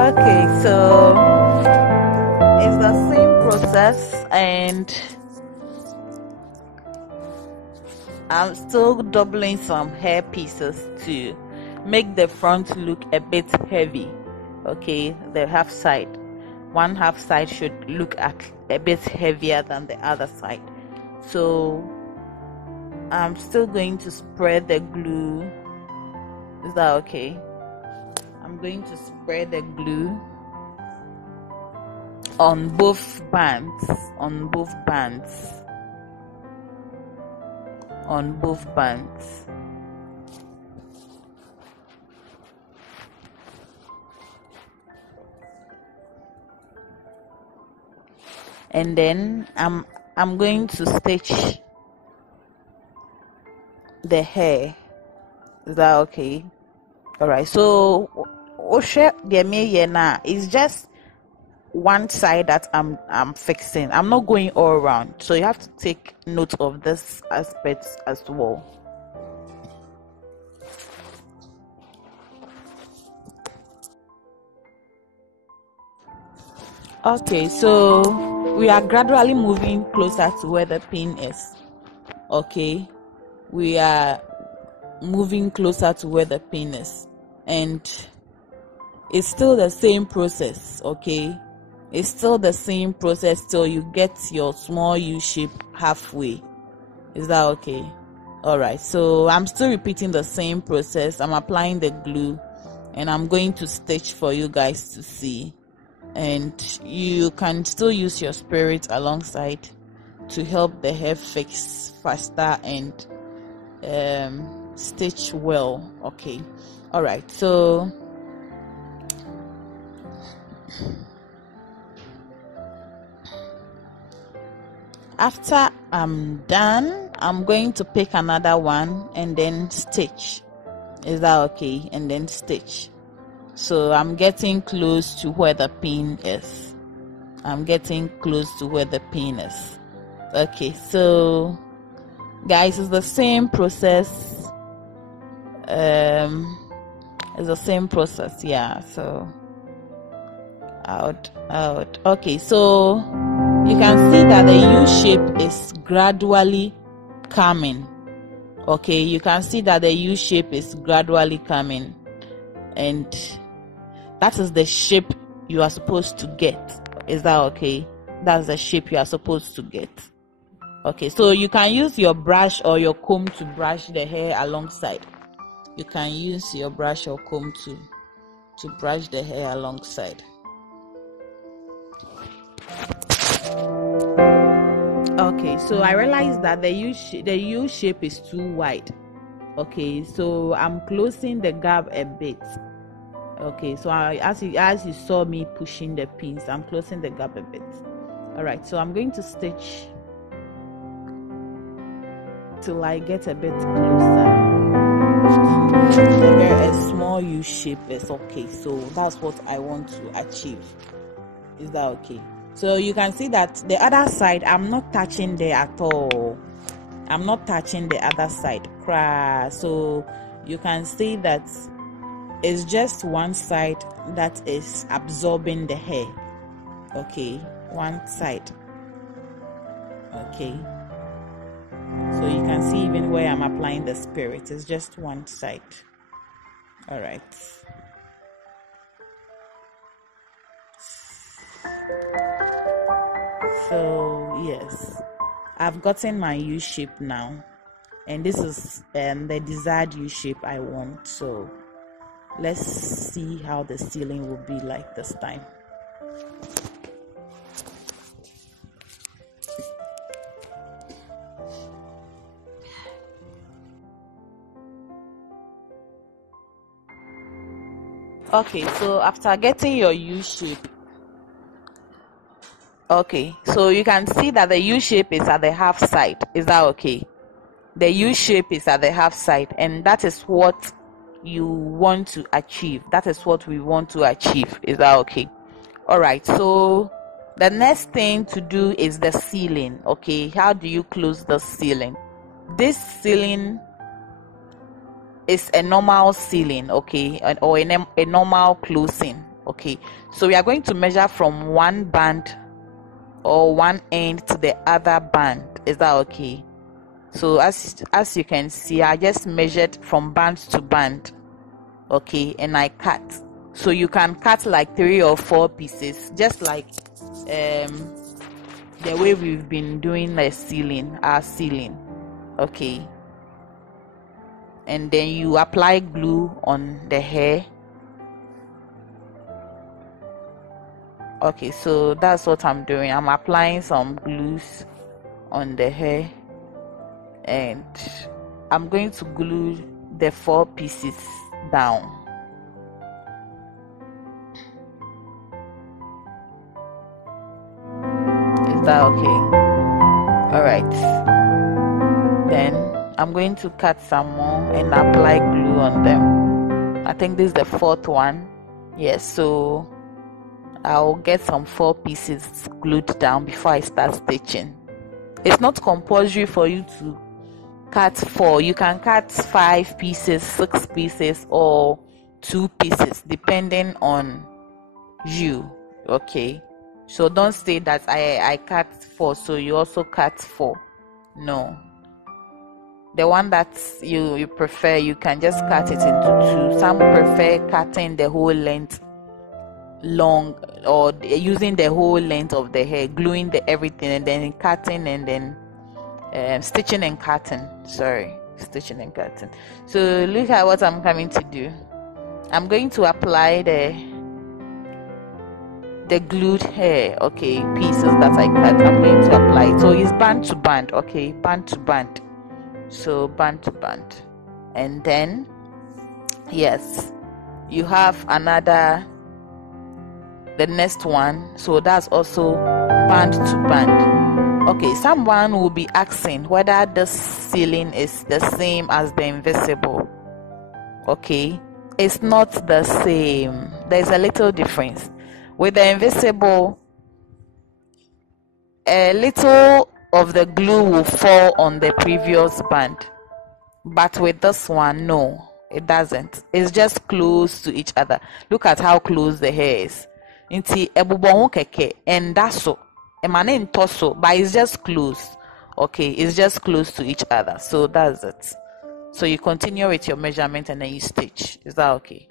Okay, so it's the same process, and I'm still doubling some hair pieces to make the front look a bit heavy. Okay, the half side, one half side should look a bit heavier than the other side. So I'm still going to spread the glue. Is that okay? I'm going to spread the glue on both bands, on both bands. And then I'm going to stitch the hair. Is that okay? All right, so it's just one side that I'm fixing. I'm not going all around, so you have to take note of this aspect as well. Okay, so we are gradually moving closer to where the pin is. Okay, we are moving closer to where the pin is, and it's still the same process. Okay, it's still the same process till you get your small U shape halfway. Is that okay? All right, so I'm still repeating the same process. I'm applying the glue and I'm going to stitch for you guys to see, and you can still use your spirit alongside to help the hair fix faster and stitch well. Okay, all right, so After I'm done, I'm going to pick another one and then stitch. Is that okay? And then stitch. So I'm getting close to where the pin is. I'm getting close to where the pin is. Okay, so guys, it's the same process. It's the same process, yeah. So out. Okay, so you can see that the U shape is gradually coming. Okay, you can see that the U shape is gradually coming, and that is the shape you are supposed to get. Is that okay? That's the shape you are supposed to get. Okay, so you can use your brush or your comb to brush the hair alongside. You can use your brush or comb to brush the hair alongside. Okay, so I realized that the U shape is too wide. Okay, so I'm closing the gap a bit. Okay, so as you saw me pushing the pins, I'm closing the gap a bit. All right, so I'm going to stitch till I get a bit closer. A small U shape is okay, so that's what I want to achieve. Is that okay? So you can see that the other side, I'm not touching there at all. I'm not touching the other side. So you can see that it's just one side that is absorbing the hair. Okay, one side. Okay, so you can see even where I'm applying the spirit, it's just one side. All right. So yes, I've gotten my U shape now, and this is the desired U shape I want. So let's see how the sealing will be like this time. Okay, so after getting your U shape, okay, so you can see that the U shape is at the half side. Is that okay? The U shape is at the half side, and that is what you want to achieve. That is what we want to achieve. Is that okay? All right, so the next thing to do is the sealing. Okay, how do you close the sealing? This sealing is a normal sealing, okay, or a normal closing. Okay, so we are going to measure from one band or one end to the other band. Is that okay? So as you can see, I just measured from band to band. Okay, and I cut. So you can cut like 3 or 4 pieces, just like the way we've been doing our sealing. Okay, and then you apply glue on the hair. Okay, so that's what I'm doing. I'm applying some glues on the hair, and I'm going to glue the 4 pieces down. Is that okay? All right, then I'm going to cut some more and apply glue on them. I think this is the 4th one. Yes, so I'll get some 4 pieces glued down before I start stitching. It's not compulsory for you to cut 4. You can cut 5 pieces, 6 pieces, or 2 pieces depending on you. Okay, so don't say that I cut 4, so you also cut 4. No, the one that you prefer, you can just cut it into 2. Some prefer cutting the whole length long, or using the whole length of the hair, gluing everything, and then cutting, and then stitching and cutting. Stitching and cutting. So look at what I'm coming to do. I'm going to apply the glued hair, okay, pieces that I cut. I'm going to apply it. So it's band to band, okay, band to band. So band to band, and then yes, you have the next one, so that's also band to band. Okay, someone will be asking whether this ceiling is the same as the invisible. Okay, it's not the same. There's a little difference. With the invisible, a little of the glue will fall on the previous band, but with this one, no, it doesn't. It's just close to each other. Look at how close the hair is. Inti ebubongo keke and that's so emane torso, but it's just close. Okay, it's just close to each other. So that's it. So you continue with your measurement and then you stitch. Is that okay?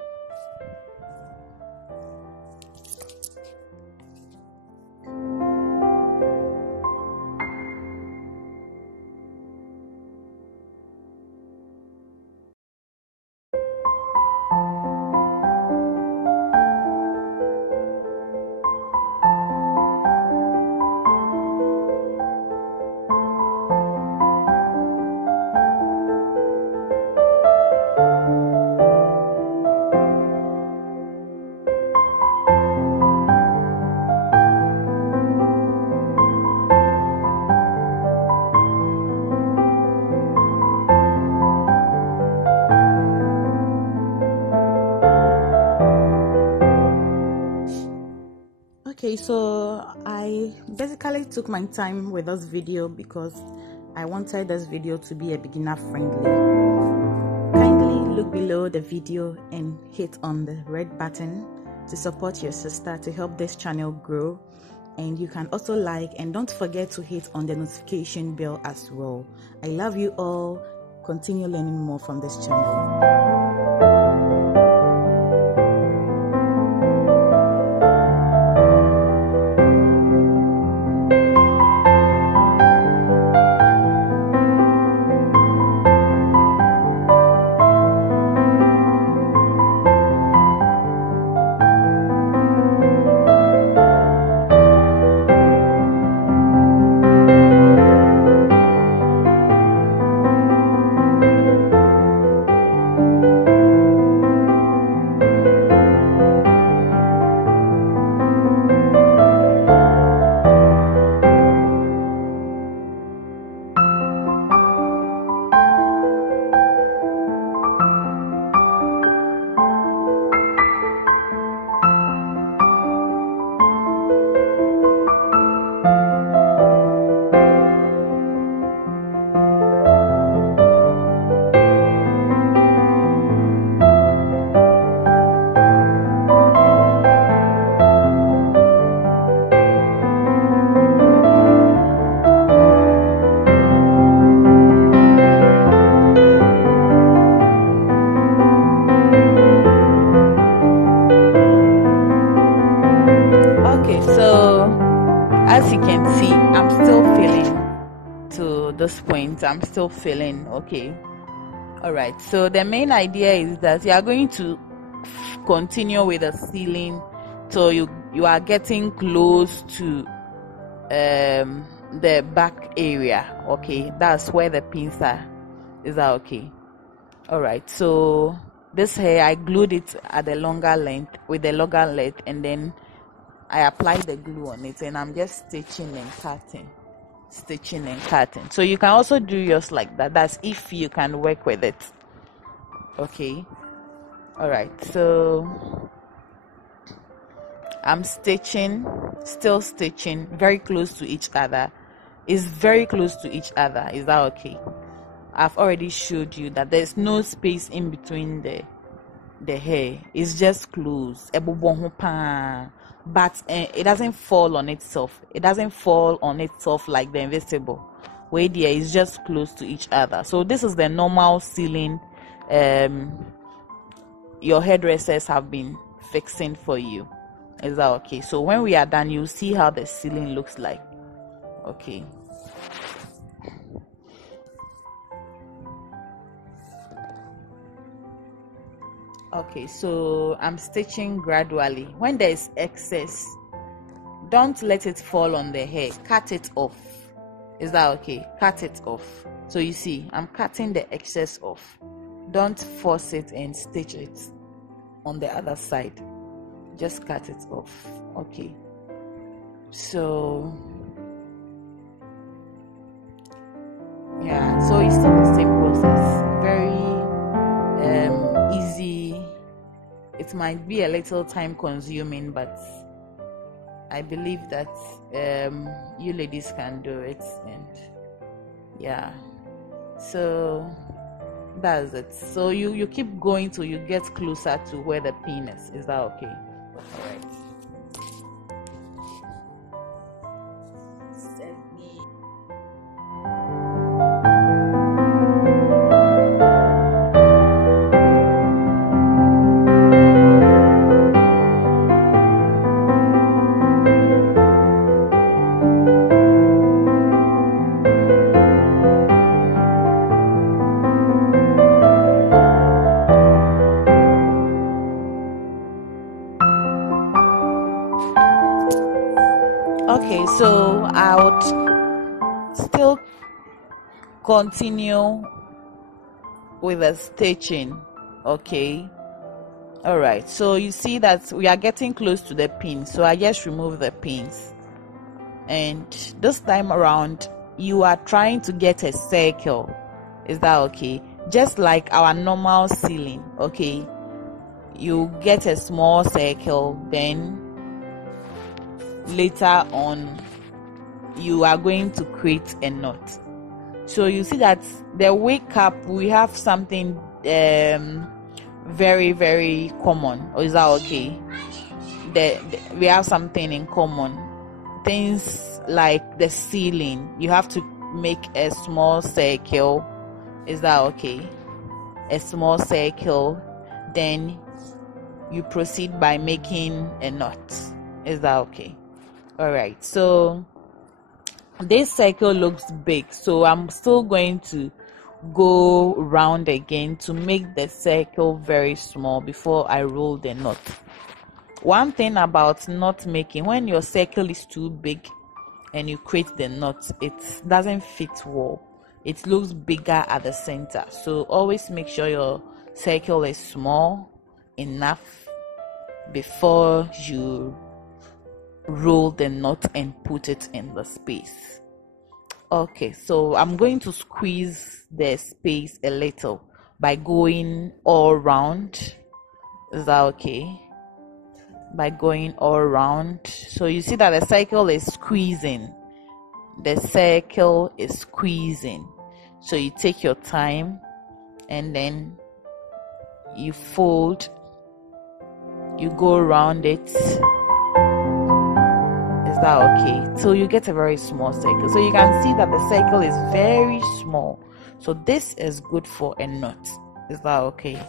Okay, so I basically took my time with this video because I wanted this video to be a beginner friendly. Kindly look below the video and hit on the red button to support your sister, to help this channel grow. And you can also like, and don't forget to hit on the notification bell as well. I love you all. Continue learning more from this channel. As you can see, I'm still feeling to this point. I'm still feeling okay. All right, so the main idea is that you are going to continue with the ceiling so you are getting close to the back area. Okay, that's where the pins are. Is that okay? All right, so this hair I glued it at the longer length with the longer length, and then I applied the glue on it, and I'm just stitching and cutting. So you can also do yours like that. That's if you can work with it. Okay. All right, so I'm stitching, still stitching, very close to each other. It's very close to each other. Is that okay? I've already showed you that there's no space in between the hair. It's just close. But it doesn't fall on itself. It doesn't fall on itself like the invisible. Where there is just close to each other. So this is the normal ceiling your hairdressers have been fixing for you. Is that okay? So when we are done, you'll see how the ceiling looks like. Okay. Okay, so I'm stitching gradually. When there is excess, don't let it fall on the hair. Cut it off. Is that okay? Cut it off. So you see, I'm cutting the excess off. Don't force it and stitch it on the other side. Just cut it off. Okay. So So it's still the same process, very easy. It might be a little time consuming, but I believe that you ladies can do it. And yeah, so that's it. So you keep going till you get closer to where the pin is. Is that okay? All right. Okay, so I would still continue with the stitching. Okay, all right, so you see that we are getting close to the pin, so I just remove the pins, and this time around you are trying to get a circle. Is that okay? Just like our normal ceiling. Okay, you get a small circle, then later on you are going to create a knot. So you see that the wake up, we have something very, very common. Or is that okay? We have something in common. Things like the ceiling, you have to make a small circle. Is that okay? A small circle, then you proceed by making a knot. Is that okay? All right, so this circle looks big, so I'm still going to go round again to make the circle very small before I roll the knot. One thing about knot making, when your circle is too big and you create the knot, it doesn't fit well. It looks bigger at the center, so always make sure your circle is small enough before you roll the knot and put it in the space. Okay, so I'm going to squeeze the space a little by going all round. Is that okay? By going all round, so you see that the circle is squeezing. The circle is squeezing, so you take your time and then you fold, you go around it. Is that okay? So you get a very small circle. So you can see that the circle is very small. So this is good for a knot. Is that okay?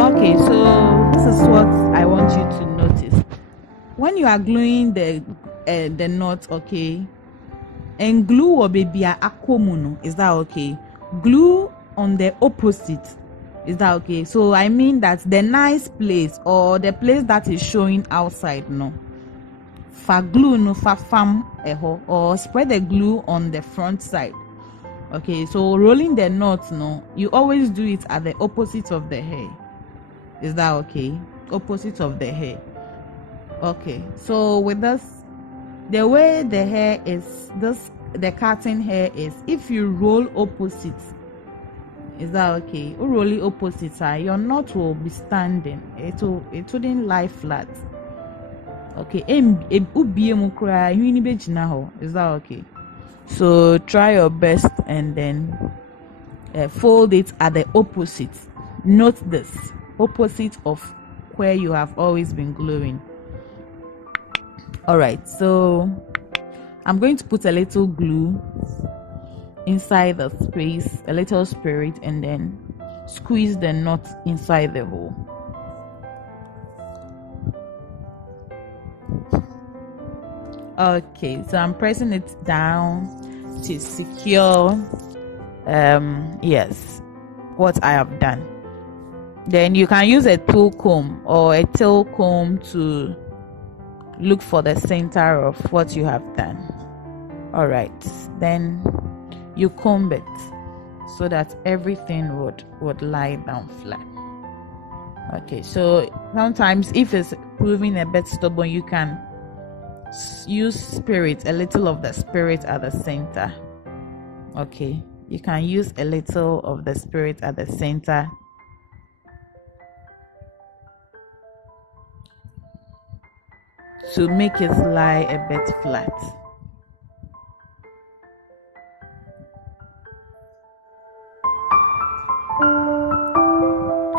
Okay, so this is what I want you to notice. When you are gluing the knot, okay, and glue or baby akomuno, is that okay? Glue on the opposite, is that okay? So I mean that the nice place or the place that is showing outside, no. Fa glue no fa fam eho, or spread the glue on the front side. Okay, so rolling the knot, no, you always do it at the opposite of the hair. Is that okay? Opposite of the hair. Okay, so with this, the way the hair is, the cutting hair is, if you roll opposite, is that okay? Rolling opposite, your knot will be standing. It wouldn't lie flat. Okay, is that okay? So try your best and then fold it at the opposite. Note this, opposite of where you have always been gluing. All right, so I'm going to put a little glue inside the space, a little spirit, and then squeeze the knot inside the hole. Okay, so I'm pressing it down to secure yes, what I have done. Then you can use a tool comb or a tail comb to look for the center of what you have done. All right, then you comb it so that everything would lie down flat. Okay, so sometimes if it's proving a bit stubborn, you can use spirit, a little of the spirit at the center. Okay, you can use a little of the spirit at the center to make it lie a bit flat.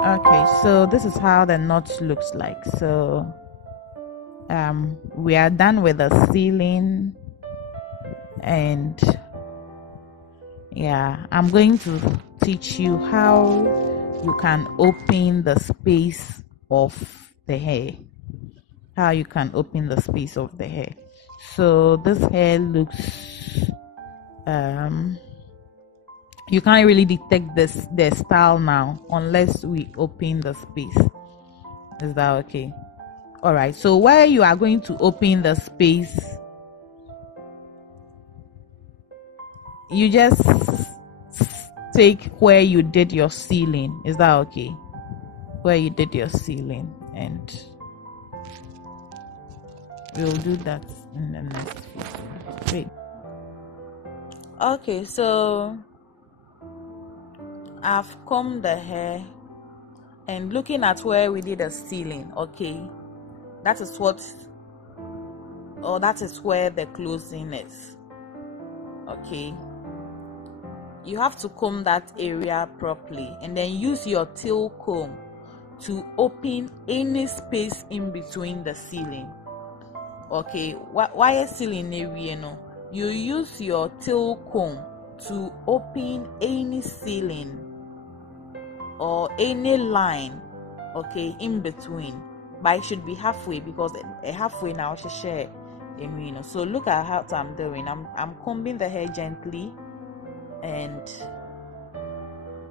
Okay, so this is how the knot looks like. So we are done with the sealing, and yeah, I'm going to teach you how you can open the space of the hair. How you can open the space of the hair. So this hair looks you can't really detect the style now unless we open the space. Is that okay? All right, so where you are going to open the space, you just take where you did your sealing. Is that okay? Where you did your sealing, and we'll do that in the next video. Wait. Okay, so I've combed the hair and looking at where we did a sealing. Okay, that is where the closing is. Okay, you have to comb that area properly and then use your tail comb to open any space in between the sealing. Okay, wire sealing area, you use your tail comb to open any sealing or any line, okay, in between, but it should be halfway, because halfway now should share in. So look at how I'm doing. I'm combing the hair gently, and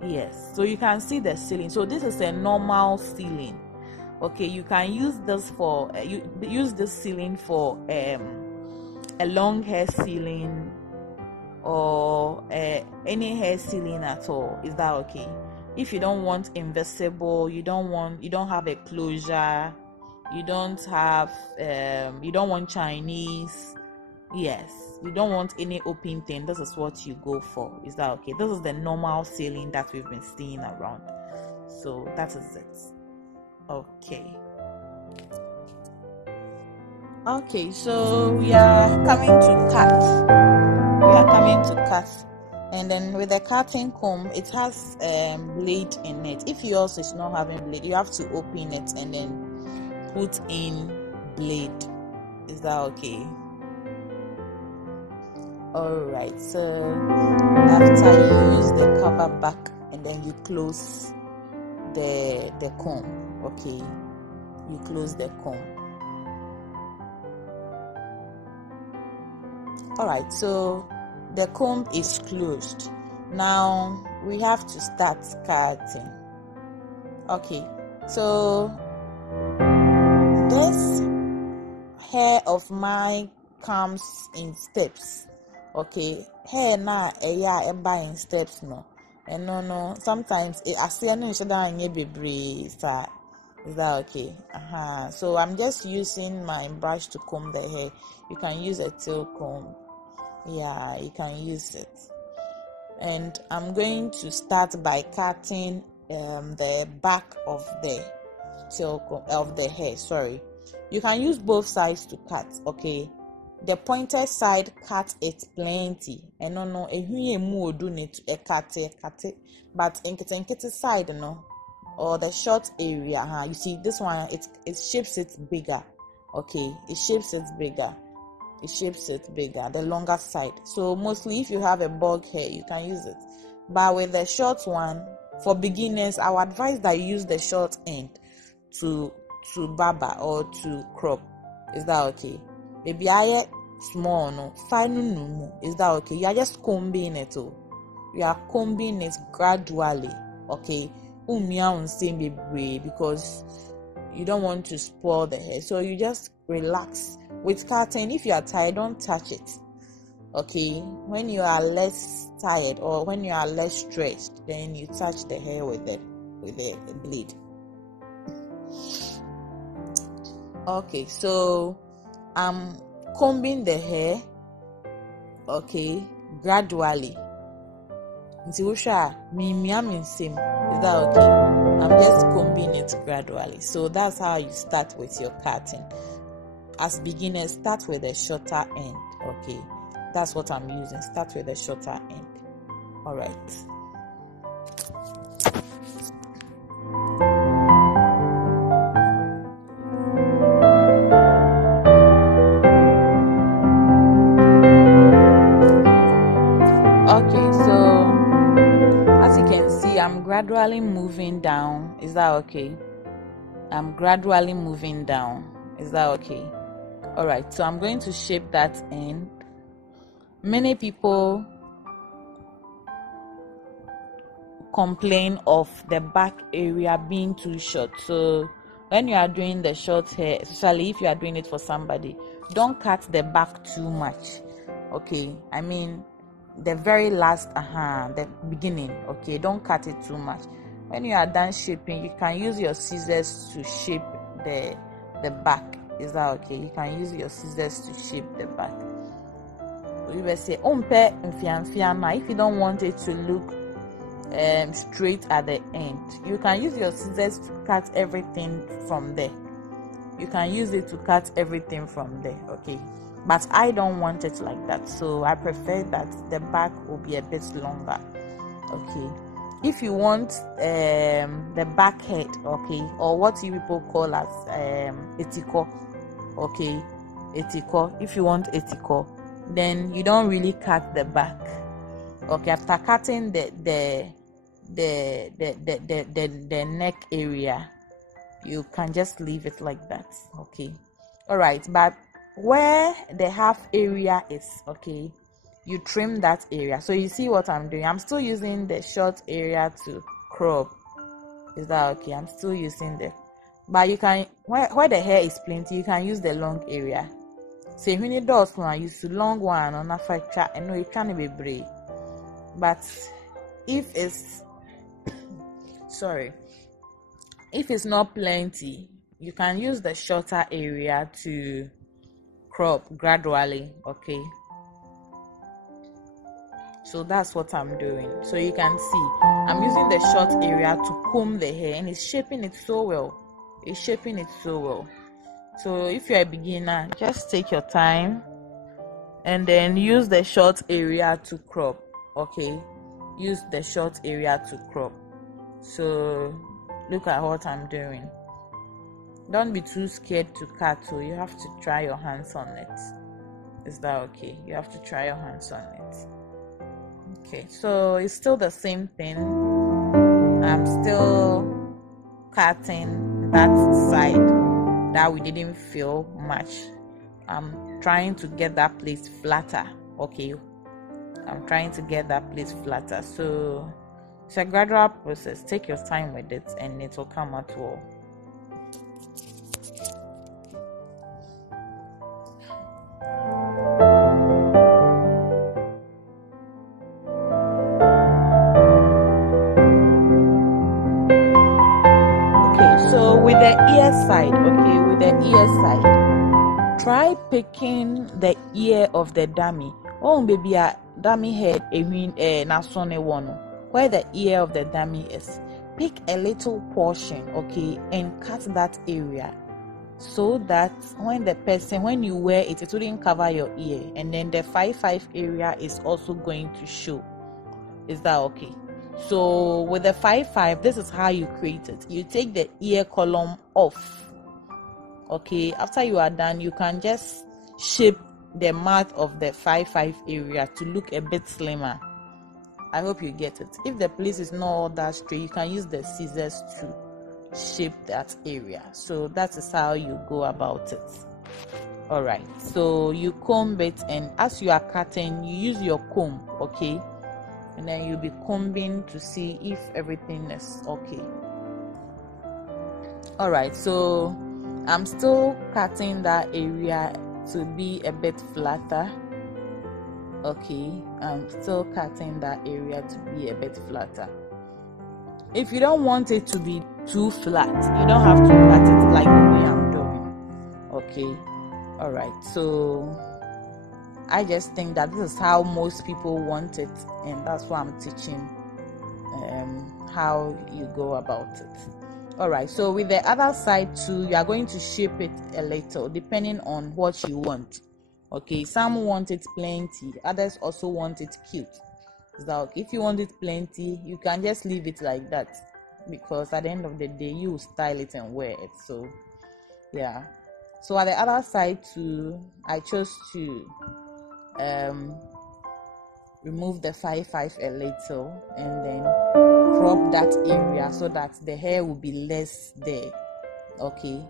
yes, so you can see the sealing. So this is a normal sealing. Okay, you can use this for use this sealing for a long hair sealing or any hair sealing at all. Is that okay? If you don't want invisible, you don't have a closure, you don't want Chinese, yes, you don't want any open thing, this is what you go for. Is that okay? This is the normal sealing that we've been seeing around. So that is it. Okay, so we are coming to cut. And then with the cutting comb, it has blade in it. If yours is not having blade, you have to open it and then put in blade. Is that okay? Alright, so after you use the cover back and then you close the comb. Okay, you close the comb. Alright, so the comb is closed. Now we have to start cutting. Okay, so this hair of mine comes in steps. Okay, hair na eya eba in steps no. And no, sometimes it asiano ishada nye bebre. Is that okay? So I'm just using my brush to comb the hair. You can use a tail comb. Yeah, you can use it. And I'm going to start by cutting the back of the tail comb, of the hair. Sorry, you can use both sides to cut. Okay, the pointed side, cut it plenty. And no, do need to cut it. But in the side, or the short area, you see this one, it shapes it bigger. Okay, it shapes it bigger. The longer side. So mostly if you have a bulk hair, you can use it. But with the short one, for beginners, I would advise that you use the short end to barber or to crop. Is that okay? Maybe I small, no, fine, no. Is that okay? You are just combing it. You are combing it gradually. Okay, because you don't want to spoil the hair. So you just relax. With cutting, if you are tired, don't touch it. Okay, when you are less tired or when you are less stressed, then you touch the hair with the blade. Okay, so I'm combing the hair, okay, gradually. Is that okay? I'm just combing it gradually. So that's how you start with your cutting. As beginners, start with a shorter end. Okay, that's what I'm using. Start with a shorter end. All right. Okay, so as you can see, I'm gradually moving down. Is that okay? I'm gradually moving down. Is that okay? All right, so I'm going to shape that end. Many people complain of the back area being too short. So when you are doing the short hair, especially if you are doing it for somebody, don't cut the back too much. Okay, I mean the very last the beginning. Okay, don't cut it too much. When you are done shaping, you can use your scissors to shape the back. Is that okay? You can use your scissors to shape the back. We will say if you don't want it to look straight at the end, you can use your scissors to cut everything from there. You can use it to cut everything from there. Okay, but I don't want it like that, so I prefer that the back will be a bit longer. Okay, if you want the back head, okay, or what you people call as etiko, okay, etiko. If you want etiko, then you don't really cut the back. Okay, after cutting the neck area, you can just leave it like that. Okay, all right, but where the half area is, okay, you trim that area. So you see what I'm doing? I'm still using the short area to crop. Is that okay? I'm still using but you can, where the hair is plenty, you can use the long area. Say when you do so, use the long one on a factor, and no, it can be brave. But if it's if it's not plenty, you can use the shorter area to crop gradually. Okay, so that's what I'm doing. So you can see I'm using the short area to comb the hair, and it's shaping it so well. It's shaping it so well. So if you're a beginner, just take your time and then use the short area to crop. Okay, use the short area to crop. So look at what I'm doing. Don't be too scared to cut, so you have to try your hands on it. Is that okay? You have to try your hands on it. Okay, so it's still the same thing. I'm still cutting that side that we didn't feel much. I'm trying to get that place flatter. Okay, I'm trying to get that place flatter. So it's a gradual process. Take your time with it and it will come out well. Okay, so with the ear side, try picking the ear of the dummy. Oh baby, a dummy head where the ear of the dummy is. Pick a little portion, okay, and cut that area so that when you wear it, it wouldn't cover your ear, and then the 5-5 area is also going to show. Is that okay? So with the 5-5, this is how you create it. You take the ear column off. Okay, after you are done, you can just shape the mouth of the 5-5 area to look a bit slimmer. I hope you get it. If the place is not all that straight, you can use the scissors to shape that area. So that is how you go about it. All right, so you comb it, and as you are cutting, you use your comb, okay, and then you'll be combing to see if everything is okay. All right, so I'm still cutting that area to be a bit flatter. Okay, I'm still cutting that area to be a bit flatter. If you don't want it to be too flat, you don't have to cut it like the way I'm doing. Okay, all right. So I just think that this is how most people want it, and that's why I'm teaching how you go about it. All right, so with the other side too, you are going to shape it a little depending on what you want. Okay, some want it plenty, others also want it cute. So if you want it plenty, you can just leave it like that, because at the end of the day you style it and wear it. So yeah, so at the other side too, I chose to remove the 5 a little and then crop that area so that the hair will be less there. Okay,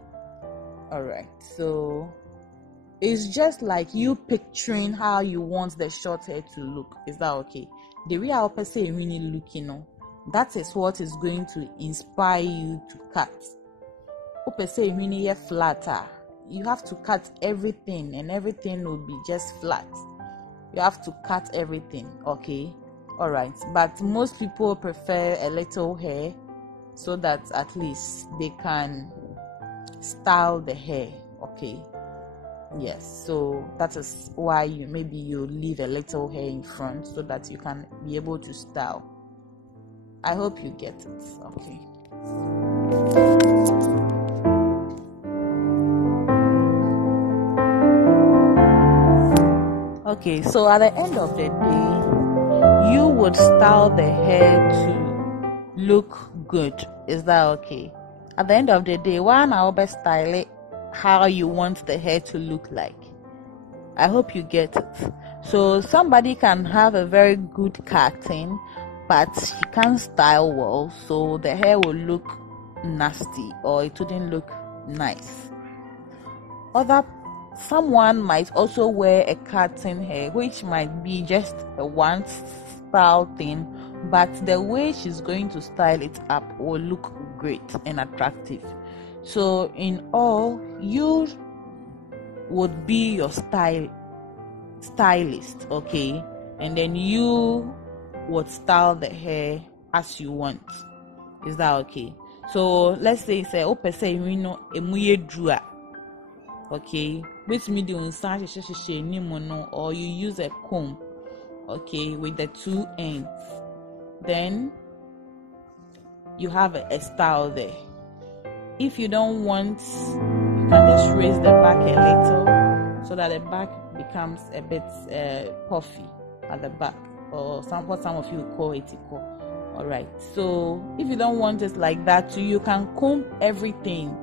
all right. So it's just like you picturing how you want the short hair to look. Is that okay? The way I'll say really look, that is what is going to inspire you to cut. Say really flatter. You have to cut everything, and everything will be just flat. You have to cut everything. Okay, all right. But most people prefer a little hair so that at least they can style the hair. Okay, yes, so that is why you leave a little hair in front so that you can be able to style. I hope you get it. Okay. Okay, so at the end of the day, you would style the hair to look good. Is that okay? At the end of the day, one I'll be style it how you want the hair to look like. I hope you get it. So somebody can have a very good cutting, but she can't style well, so the hair will look nasty or it wouldn't look nice. Someone might also wear a cutting hair, which might be just a one style thing, but the way she's going to style it up will look great and attractive. So in all, you would be your stylist, okay, and then you would style the hair as you want. Is that okay? So let's say okay, with medium or you use a comb, okay, with the two ends, then you have a style there. If you don't want, you can just raise the back a little so that the back becomes a bit puffy at the back, or what some of you call it. All right, so if you don't want it like that too, you can comb everything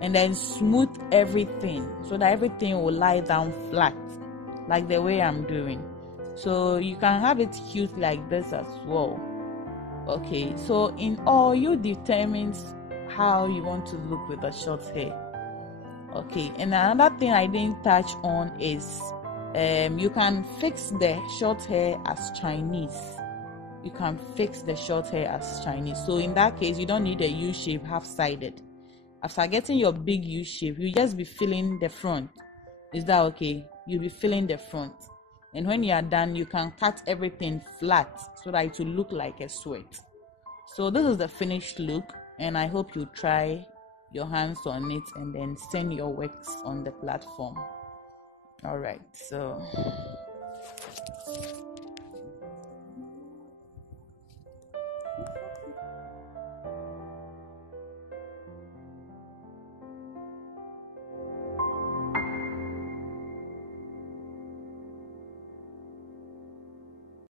and then smooth everything so that everything will lie down flat, like the way I'm doing. So you can have it cute like this as well. Okay, so in all, you determine how you want to look with the short hair. Okay, and another thing I didn't touch on is you can fix the short hair as Chinese. You can fix the short hair as Chinese. So in that case, you don't need a U shape half-sided. After getting your big U shape, you just be filling the front. Is that okay? You'll be filling the front, and when you are done, you can cut everything flat so that it will look like a sweat. So this is the finished look, and I hope you try your hands on it and then send your works on the platform. All right, so